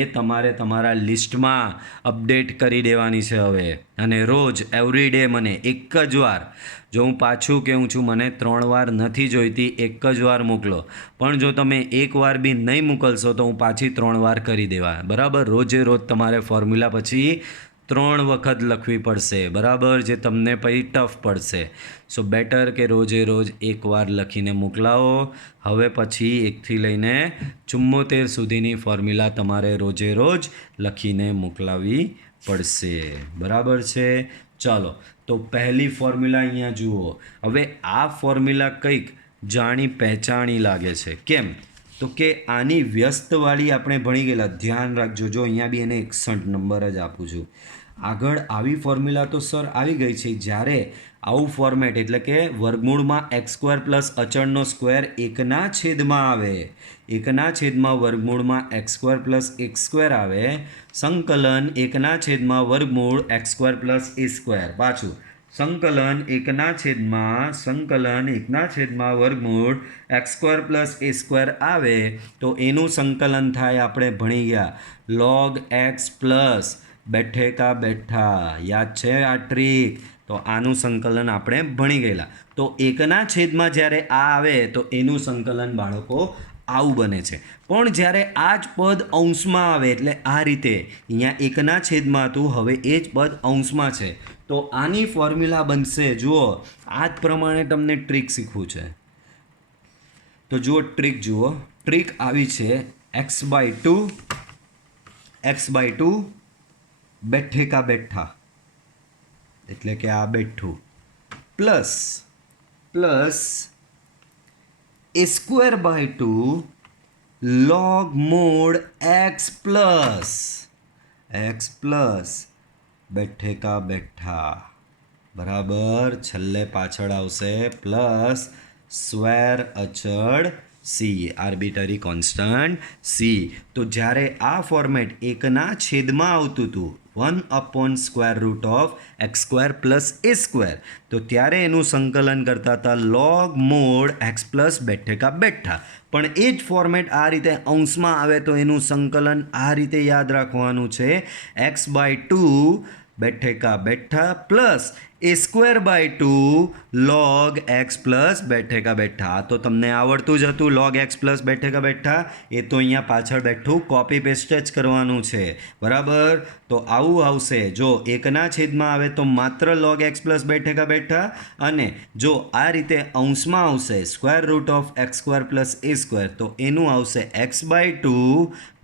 એ તમારે તમારા લિસ્ટમાં અપડેટ કરી દેવાની છે હવે. અને રોજ એવરી ડે મને એક જ વાર, જો હું પાછું કહું છું, મને 3 વાર નથી જોઈતી, એક જ વાર મોકલો. પણ જો તમે એક વાર બી નહીં મોકલશો તો હું પાછી 3 વાર કરી દેવા, બરાબર. રોજે રોજ તમારે ફોર્મ્યુલા પછી 3 વખત લખવી પડશે, બરાબર, જે તમને પછી ટફ પડશે. સો બેટર કે રોજે રોજ એકવાર લખીને મોકલાવો. હવે પછી 1થી લઈને 74 સુધીની ફોર્મ્યુલા તમારે રોજે રોજ લખીને મોકલાવવી પડશે, બરાબર છે. ચાલો, તો પહેલી ફોર્મ્યુલા અહીંયા જુઓ. હવે આ ફોર્મ્યુલા કંઈક જાણી પહેચાણી લાગે છે. કેમ? તો કે આની વ્યસ્તવાળી આપણે ભણી ગયેલા. ધ્યાન રાખજો, જો અહીંયા બી એને 61 નંબર જ આપું છું. આગળ આવી ફોર્મ્યુલા તો સર આવી ગઈ છે. જ્યારે આવું ફોર્મેટ એટલે કે વર્ગમૂળમાં x² પ્લસ અચળનો સ્ક્વેર એકના છેદમાં આવે, એકના છેદમાં વર્ગમૂળમાં x² પ્લસ x² આવે, સંકલન એકના છેદમાં વર્ગમૂળ x² પ્લસ a², પાછું સંકલન એકના છેદમાં વર્ગમૂળ x² પ્લસ a² આવે તો એનું સંકલન થાય. આપણે ભણી ગયા log x પ્લસ બેઠે કા બેઠા, યાદ છે આ ટ્રીક? તો આનું સંકલન આપણે ભણી ગયેલા. તો એકના છેદમાં જ્યારે આ આવે તો એનું સંકલન બાળકો આવું બને છે. પણ જ્યારે આ જ પદ અંશમાં આવે એટલે આ રીતે અહીંયા એકના છેદમાં હતું, હવે એ જ પદ અંશમાં છે, તો આની ફોર્મ્યુલા બનશે. જુઓ, આ જ પ્રમાણે તમને ટ્રીક શીખવું છે. તો જુઓ ટ્રીક જુઓ. ટ્રીક આવી છે x/2 બેઠે કા બેઠા એટલે કે આ બેઠું plus a²/2 log mod x plus બેઠે કા બેઠા, બરાબર. છેલ્લે પાછળ આવશે પ્લસ સ્ક્વેર અચળ સી, આર્બિટરી કોન્સ્ટન્ટ સી. તો જ્યારે આ ફોર્મેટ એકના છેદમાં આવતું હતું 1/√of x² પ્લસ a², તો ત્યારે એનું સંકલન કરતા હતા log mod x પ્લસ બેઠે કા બેઠા. પણ એ જ ફોર્મેટ આ રીતે અંશમાં આવે તો એનું સંકલન આ રીતે યાદ રાખવાનું છે x/2 બેઠે કા બેઠા plus a²/2 log x plus બેઠે કા બેઠા. આ તો તમને આવડતું જ હતું, log x પ્લસ બેઠે કા બેઠા. એ તો અહીંયા પાછળ બેઠું કોપી પેસ્ટ જ કરવાનું છે, બરાબર. તો આવું આવશે. જો એકના છેદમાં આવે તો માત્ર log x પ્લસ બેઠે કા બેઠા, અને જો આ રીતે અંશમાં આવશે √x² પ્લસ a², તો એનું આવશે x/2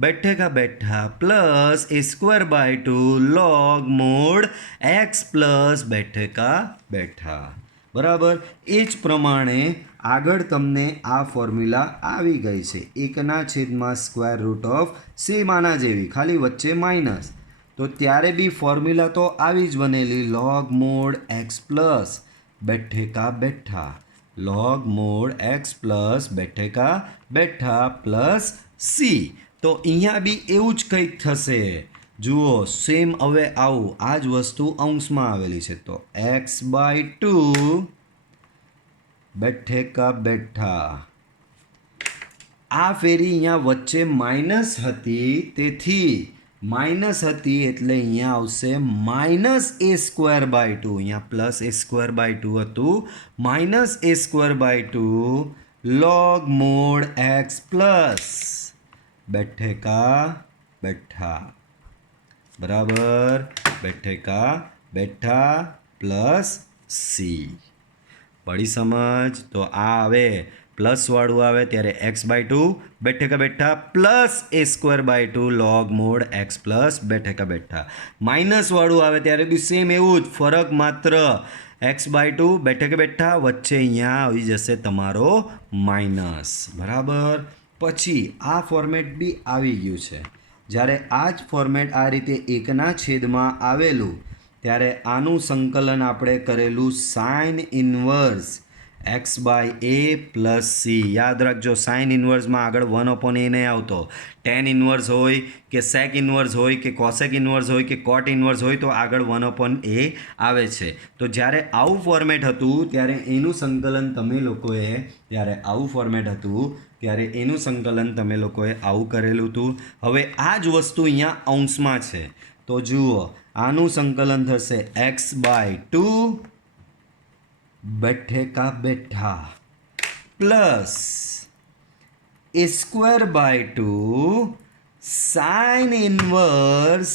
બેઠે કા બેઠા plus a²/2 log mod x plus બેઠે કા બેઠા, બરાબર. એ જ પ્રમાણે આગળ તમને આ ફોર્મ્યુલા આવી ગઈ છે એકના છેદમાં √c માના જેવી, ખાલી વચ્ચે માઇનસ. તો ત્યારે બી ફોર્મ્યુલા તો આવી જ બનેલી log mod x પ્લસ બેઠે કા બેઠા, log mod x પ્લસ બેઠે કા બેઠા પ્લસ સી. તો અહીંયા બી એવું જ કંઈક થશે. જુઓ સેમ. હવે આવું આ જ વસ્તુ અંશમાં આવેલી છે તો x/2 બેઠે કા બેઠા. આ ફેરી અહીંયા વચ્ચે માઇનસ હતી, તેથી માઇનસ હતી એટલે અહીંયા આવશે -a²/2. અહીંયા પ્લસ a²/2 હતું, -a²/2 log mod x plus બેઠે કા બેઠા, બરાબર, બેઠે કા બેઠા પ્લસ સી. પડી સમજ? તો આ આવે પ્લસવાળું આવે ત્યારે x/2 બેઠે કા બેઠા plus a²/2 log mod x plus બેઠે કા બેઠા. માઇનસવાળું આવે ત્યારે બી સેમ એવું જ, ફરક માત્ર x/2 બેઠે કા બેઠા, વચ્ચે અહીંયા આવી જશે તમારો માઇનસ, બરાબર. પછી આ ફોર્મેટ બી આવી ગયું છે. જ્યારે આ જ ફોર્મેટ આ રીતે એકના છેદમાં આવેલું ત્યારે આનું સંકલન આપણે કરેલું sine inverse x/a plus C. યાદ રાખજો, સાઇન ઇન્વર્સમાં આગળ 1/a નહીં આવતો. ટેન ઇન્વર્સ હોય કે સેક ઇન્વર્સ હોય કે કોસેક ઇન્વર્સ હોય કે કોટ ઇન્વર્સ હોય તો આગળ 1/a આવે છે. તો જ્યારે આવું ફોર્મેટ હતું ત્યારે એનું સંકલન તમે લોકોએ, ત્યારે આવું ફોર્મેટ હતું ત્યારે એનું સંકલન તમે લોકોએ આવું કરેલું હતું. હવે આ જ વસ્તુ અહીંયા અંશમાં છે તો જુઓ આનું સંકલન થશે x/2 બેઠે કા બેઠા plus a²/2 sine inverse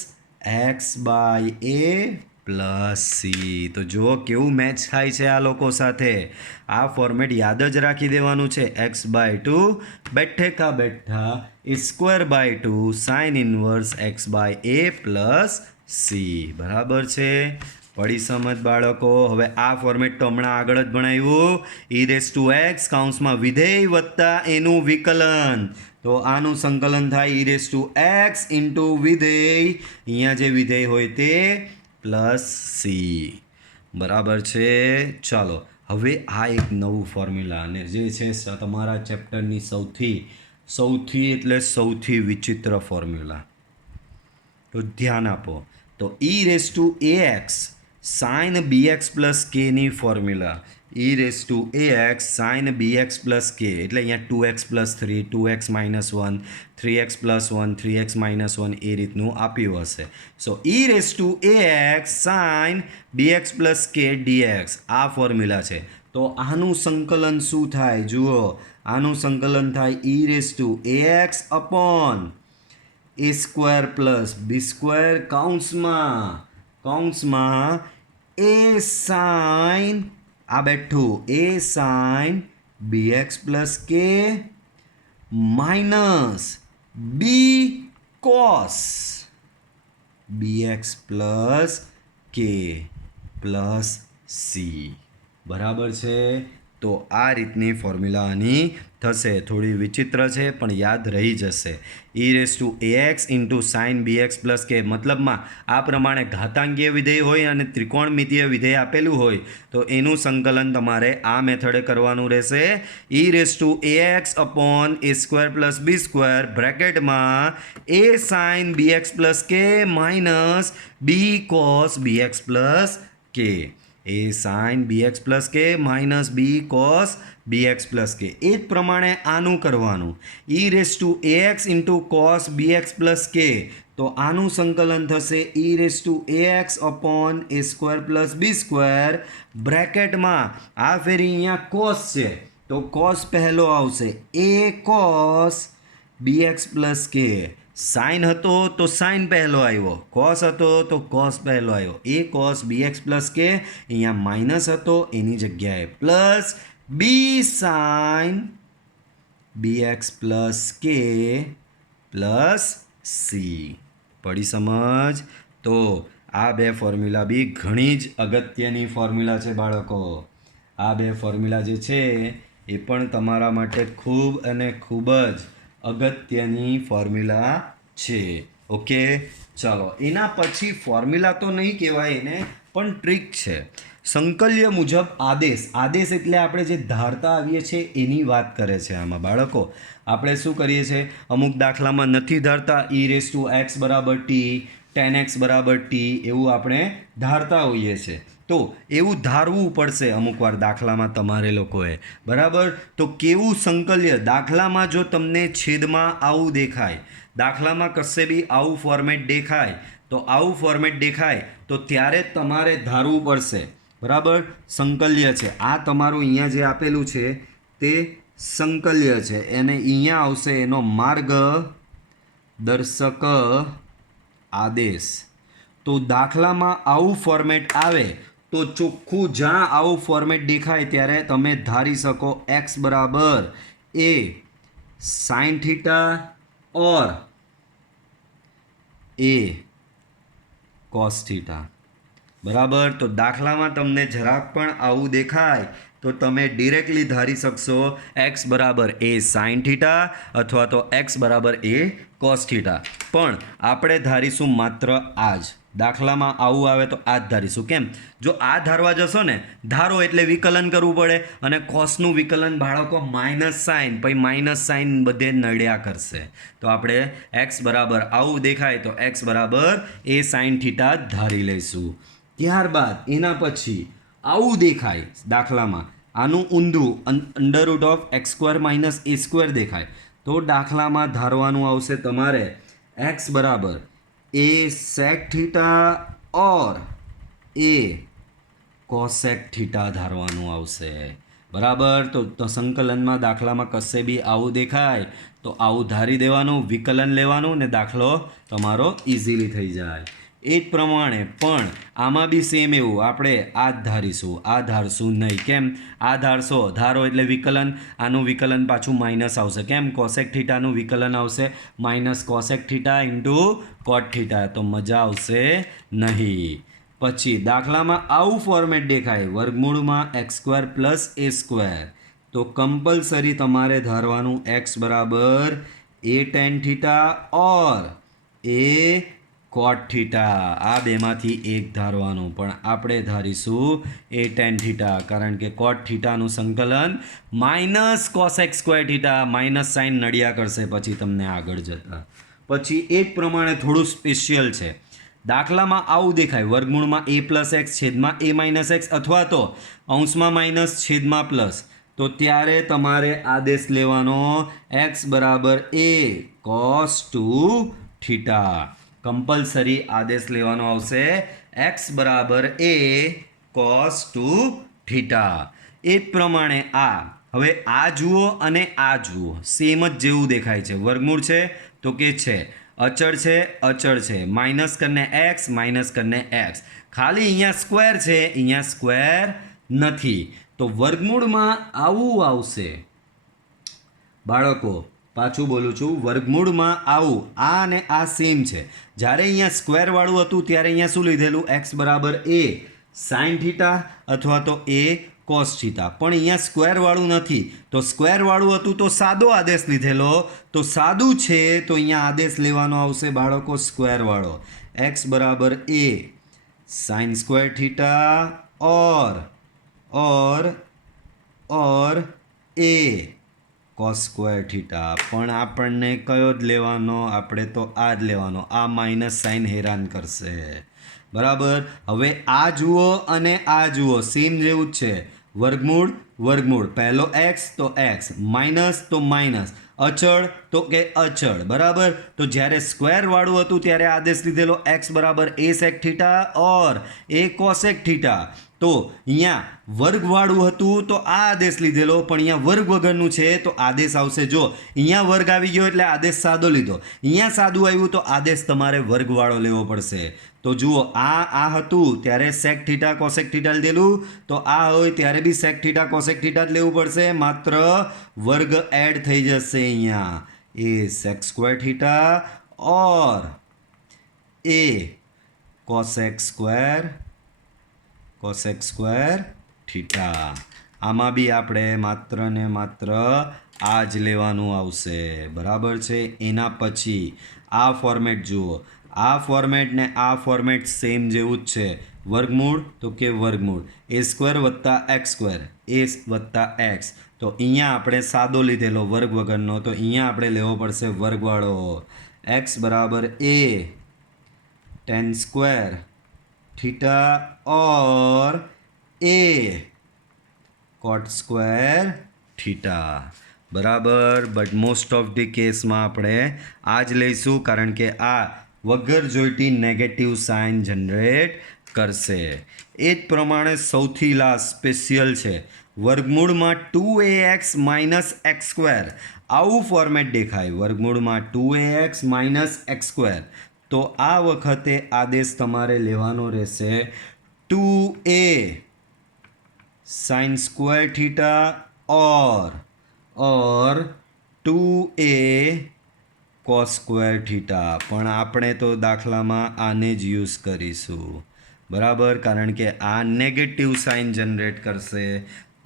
x/a plus C. તો જુઓ કેવું મેચ થાય છે આ લોકો સાથે. આ ફોર્મેટ યાદ જ રાખી દેવાનું છે. x/2 બેઠે કા બેઠા a²/2 sine inverse x/a plus C. બરાબર છે? પડી સમજ બાળકો. હવે આ ફોર્મેટ તો હમણાં આગળ જ ભણાવ્યું. e⁻x કૌંસમાં વિધેય વત્તા એનું વિકલન. તો આનું સંકલન થાય e⁻x ઇન્ટુ વિધેય, અહીંયા જે વિધેય હોય તે પ્લસ સી. બરાબર છે? ચાલો હવે આ એક નવું ફોર્મ્યુલા, અને જે છે તમારા ચેપ્ટરની સૌથી એટલે સૌથી વિચિત્ર ફોર્મ્યુલા. તો ધ્યાન આપો. તો e⁻x સાઇન bx પ્લસ કે ની formula. e⁻x sign bx plus કે એટલે અહીંયા 2x plus 3, 2x minus 1, 3x plus 1, 3x minus 1 એ રીતનું આપ્યું હશે. સો e⁻x સાઇન bx પ્લસ કે dx આ ફોર્મ્યુલા છે. તો આનું સંકલન શું થાય? જુઓ, આનું સંકલન થાય e⁻x upon a² plus b² કૌંસમાં a સાઇન આ બેઠું a સાઇન bx પ્લસ કે minus b cos bx plus કે પ્લસ સી. બરાબર છે? તો આ રીતની ફોર્મ્યુલા આની થશે. થોડી વિચિત્ર છે પણ યાદ રહી જશે. e⁻x into sign bx plus કે મતલબમાં આ પ્રમાણે ઘાતાંકીય વિધેય હોય અને ત્રિકોણમિતીય વિધેય આપેલું હોય તો એનું સંકલન તમારે આ મેથડે કરવાનું રહેશે. e⁻x upon a² plus b² બ્રેકેટમાં a સાઇન bx પ્લસ કે minus b cos bx plus k. a sine bx plus કે minus b cos bx plus k. એ જ પ્રમાણે આનું કરવાનું. e⁻x into cos bx plus કે, તો આનું સંકલન થશે e⁻x upon a² plus b² બ્રેકેટમાં આ ફેરી અહીંયા કોસ છે તો કોસ પહેલો આવશે a કોસ bx પ્લસ કે. સાઇન હતો તો સાઇન પહેલો આવ્યો, કોસ હતો તો કોસ પહેલો આવ્યો. a કોસ bx પ્લસ કે અહીંયા માઇનસ હતો એની જગ્યાએ plus b sine bx plus કે પ્લસ સી. પડી સમજ? તો આ બે ફોર્મ્યુલા બી ઘણી જ અગત્યની ફોર્મ્યુલા છે બાળકો. આ બે ફોર્મ્યુલા જે છે એ પણ તમારા માટે ખૂબ અને ખૂબ જ અગત્યની ફોર્મ્યુલા છે. ઓકે, ચાલો એના પછી ફોર્મ્યુલા તો નહીં કહેવાય એને, પણ ટ્રીક છે. સંકલ્ય મુજબ આદેશ. આદેશ એટલે આપણે જે ધારતા આવીએ છીએ એની વાત કરે છે આમાં બાળકો. આપણે શું કરીએ છીએ? અમુક દાખલામાં નથી ધારતા e⁻x બરાબર t, tan x બરાબર t એવું આપણે ધારતા હોઈએ છીએ. તો એવું ધારવું પડશે અમુક વાર દાખલામાં તમારે લોકોએ. બરાબર? તો કેવું સંકલ્ય? દાખલામાં જો તમને છેદમાં આવું દેખાય, દાખલામાં કશે બી આવું ફોર્મેટ દેખાય, તો આવું ફોર્મેટ દેખાય તો ત્યારે તમારે ધારવું પડશે. બરાબર? સંકલ્ય છે આ તમારું. અહીંયા જે આપેલું છે તે સંકલ્ય છે, એને અહીંયા આવશે એનો માર્ગદર્શક આદેશ. તો દાખલામાં આવું ફોર્મેટ આવે તો ચોખ્ખું જ્યાં આવું ફોર્મેટ દેખાય ત્યારે તમે ધારી શકો x બરાબર a sine theta or a cos theta. બરાબર? તો દાખલામાં તમને જરાક પણ આવું દેખાય તો તમે ડિરેક્ટલી ધારી શકશો x બરાબર a સાઇન થીટા અથવા તો x બરાબર a કોસ થીટા. પણ આપણે ધારીશું માત્ર આ જ. દાખલામાં આવું આવે તો આ જ ધારીશું. કેમ? જો આ ધારવા જશો ને, ધારો એટલે વિકલન કરવું પડે, અને કોસનું વિકલન બાળકો માઇનસ સાઇન, પછી માઇનસ સાઇન બધે નડ્યા કરશે. તો આપણે x બરાબર આવું દેખાય તો x બરાબર a સાઇન થીટા ધારી લઈશું. ત્યારબાદ એના પછી આવું દેખાય દાખલામાં, આનું ઊંધું √(x² - a² દેખાય તો દાખલામાં ધારવાનું આવશે તમારે x બરાબર a sec theta or a cosec theta ધારવાનું આવશે. બરાબર? તો સંકલનમાં દાખલામાં કશે બી આવું દેખાય તો આવું ધારી દેવાનું, વિકલન લેવાનું ને દાખલો તમારો ઇઝીલી થઈ જાય. એ જ પ્રમાણે પણ આમાં બી સેમ એવું આપણે આ જ ધારીશું, આ ધારશું નહીં. કેમ? આ ધારો એટલે વિકલન, આનું વિકલન પાછું માઇનસ આવશે. કેમ? કોસેક થીટાનું વિકલન આવશે માઇનસ કોસેક થીટા ઇન્ટુ કોટ થીટા, તો મજા આવશે નહીં. પછી દાખલામાં આવું ફોર્મેટ દેખાય, વર્ગમૂળમાં x² પ્લસ a², તો કમ્પલસરી તમારે ધારવાનું x બરાબર a tan theta or a coat theta, આ બેમાંથી એક ધારવાનું, પણ આપણે ધારીશું a tan થીટા, કારણ કે કોટ થીટાનું સંકલન minus cosec square theta, minus sine નડિયા કરશે પછી તમને આગળ જતા. પછી એ જ પ્રમાણે થોડું સ્પેશિયલ છે. દાખલામાં આવું દેખાય, વર્ગમૂળમાં a પ્લસ એક્સ છેદમાં a માઇનસ એક્સ, અથવા તો અંશમાં માઇનસ છેદમાં પ્લસ, તો ત્યારે તમારે આદેશ લેવાનો x બરાબર a cos 2 થીટા. કમ્પલસરી આદેશ લેવાનો આવશે x બરાબર a cos 2 થીટા. એ જ પ્રમાણે હવે આ જુઓ અને આ જુઓ, સેમ જ જેવું દેખાય છે. વર્ગમૂળ છે તો કે છે, અચળ છે, માઇનસ કરીને x, માઇનસ કરીને x, ખાલી અહીંયા સ્ક્વેર છે, અહીંયા સ્ક્વેર નથી. તો વર્ગમૂળમાં આવું આવશે બાળકો, પાછું બોલું છું, વર્ગમૂળમાં આવું, આ અને આ સેમ છે. જ્યારે અહીંયા સ્ક્વેરવાળું હતું ત્યારે અહીંયા શું લીધેલું? x બરાબર a સાઇન થીટા અથવા તો a કોસ થીટા, પણ અહીંયા સ્ક્વેરવાળું નથી, તો સ્ક્વેરવાળું હતું તો સાદો આદેશ લીધેલો, તો સાદું છે તો અહીંયા આદેશ લેવાનો આવશે બાળકો સ્ક્વેરવાળો, x બરાબર a sine square theta or a cos square theta. પણ આપણને કયો જ લેવાનો? આપણે તો આ જ લેવાનો. આ માઇનસ સાઇન હેરાન કરશે, બરાબર. હવે આ જુઓ અને આ જુઓ, સેમ જેવું જ છે. વર્ગમૂળ, પહેલો x તો x, માઇનસ તો માઇનસ, અચળ તો કે અચળ, બરાબર. તો જ્યારે સ્ક્વેરવાળું હતું ત્યારે આદેશ લીધેલો x બરાબર a sec theta or a cosec theta. તો અહીંયા વર્ગવાળું હતું તો આ આદેશ લીધેલો, પણ અહીંયા વર્ગ વગરનું છે તો આદેશ આવશે, જો અહીંયા વર્ગ આવી ગયો એટલે આદેશ સાદો લીધો, અહીંયા સાદું આવ્યું તો આદેશ તમારે વર્ગવાળો લેવો પડશે. તો જુઓ, આ હતું ત્યારે સેક થીટા કોસેક થીટા લીધેલું, તો આ હોય ત્યારે બી સેક થીટા કોસેક થીટા જ લેવું પડશે, માત્ર વર્ગ એડ થઈ જશે અહીંયા, એ સેક સ્ક્વેર થીટા ઓર એ કોસેક સ્ક્વેર થીટા. આમાં બી આપણે માત્ર ને માત્ર આ જ લેવાનું આવશે, બરાબર છે. એના પછી આ ફોર્મેટ જુઓ, આ ફોર્મેટ ને આ ફોર્મેટ સેમ જેવું જ છે. વર્ગમૂળ તો કે વર્ગમૂળ, a² વત્તા x², a વત્તા x, તો અહીંયા આપણે સાદો લીધેલો વર્ગ વગરનો, તો અહીંયા આપણે લેવો પડશે વર્ગવાળો, x બરાબર a tan square theta or a cot square theta, બરાબર. બટ મોસ્ટ ઓફ ધી કેસમાં આપણે આ જ લઈશું, કારણ કે આ વગર જોઈતી નેગેટિવ સાઇન જનરેટ કરશે. એ જ પ્રમાણે સૌથી લાસ્ટ સ્પેશિયલ છે, વર્ગમૂળમાં 2ax માઇનસ x², આવું ફોર્મેટ દેખાય, વર્ગમૂળમાં 2ax માઇનસ x², તો આ વખતે આદેશ તમારે લેવાનો રહેશે 2a સાઇન સ્ક્વેર થીટા ઓર 2a કોસ સ્ક્વેર થીટા. પણ આપણે તો દાખલામાં આને જ યુઝ કરીશું, બરાબર, કારણ કે આ નેગેટિવ સાઇન જનરેટ કરશે.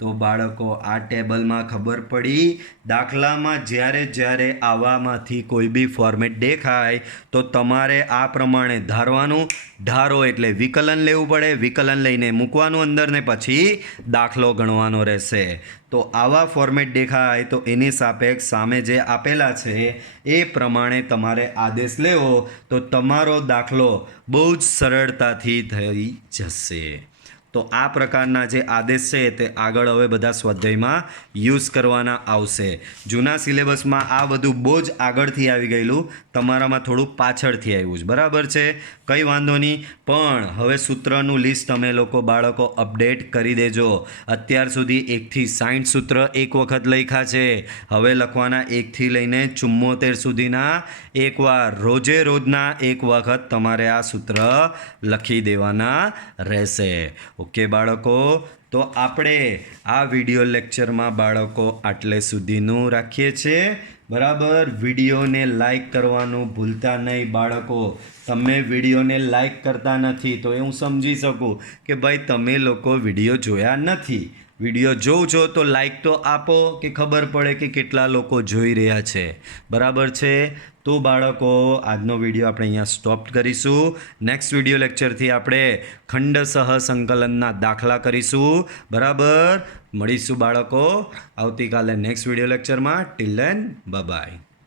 તો બાળકો આ ટેબલમાં ખબર પડી, દાખલામાં જ્યારે આવામાંથી કોઈ બી ફોર્મેટ દેખાય તો તમારે આ પ્રમાણે ધારવાનું, ધારો એટલે વિકલન લેવું પડે, વિકલન લઈને મૂકવાનું અંદર ને પછી દાખલો ગણવાનો રહેશે. તો આવા ફોર્મેટ દેખાય તો એની સાપેક્ષ સામે જે આપેલા છે એ પ્રમાણે તમારે આદેશ લેવો, તો તમારો દાખલો બહુ જ સરળતાથી થઈ જશે. તો આ પ્રકારના જે આદેશ છે તે આગળ હવે બધા સ્વાધ્યાયમાં યુઝ કરવાના આવશે. જૂના સિલેબસમાં આ બધું બહુ જ આગળથી આવી ગયેલું, તમારામાં થોડું પાછળથી આવ્યું છે, બરાબર છે, કંઈ વાંધો નહીં. પણ હવે સૂત્રનું લિસ્ટ તમે લોકો બાળકો અપડેટ કરી દેજો. અત્યાર સુધી 1થી 60 સૂત્ર એક વખત લખ્યા છે, હવે લખવાના 1થી લઈને 74 સુધીના એકવાર રોજે રોજના એક વખત તમારે આ સૂત્ર લખી દેવાના રહેશે. ઓકે બાળકો, તો આપણે આ વિડિયો લેક્ચરમાં બાળકો આટલે સુધીનું રાખીએ છીએ, બરાબર. વિડીયોને લાઈક કરવાનું ભૂલતા નહીં બાળકો. તમે વિડીયોને લાઈક કરતા નથી તો એ હું સમજી શકું કે ભાઈ તમે લોકો વિડીયો જોયા નથી. વિડીયો જોઉં છો તો લાઈક તો આપો કે ખબર પડે કે કેટલા લોકો જોઈ રહ્યા છે, બરાબર છે. તો બાળકો આજનો વિડીયો આપણે અહીંયા સ્ટોપ કરીશું. નેક્સ્ટ વિડીયો લેક્ચરથી આપણે ખંડસહ સંકલનના દાખલા કરીશું, બરાબર. મળીશું બાળકો આવતીકાલે નેક્સ્ટ વિડીયો લેક્ચરમાં. Till then bye bye.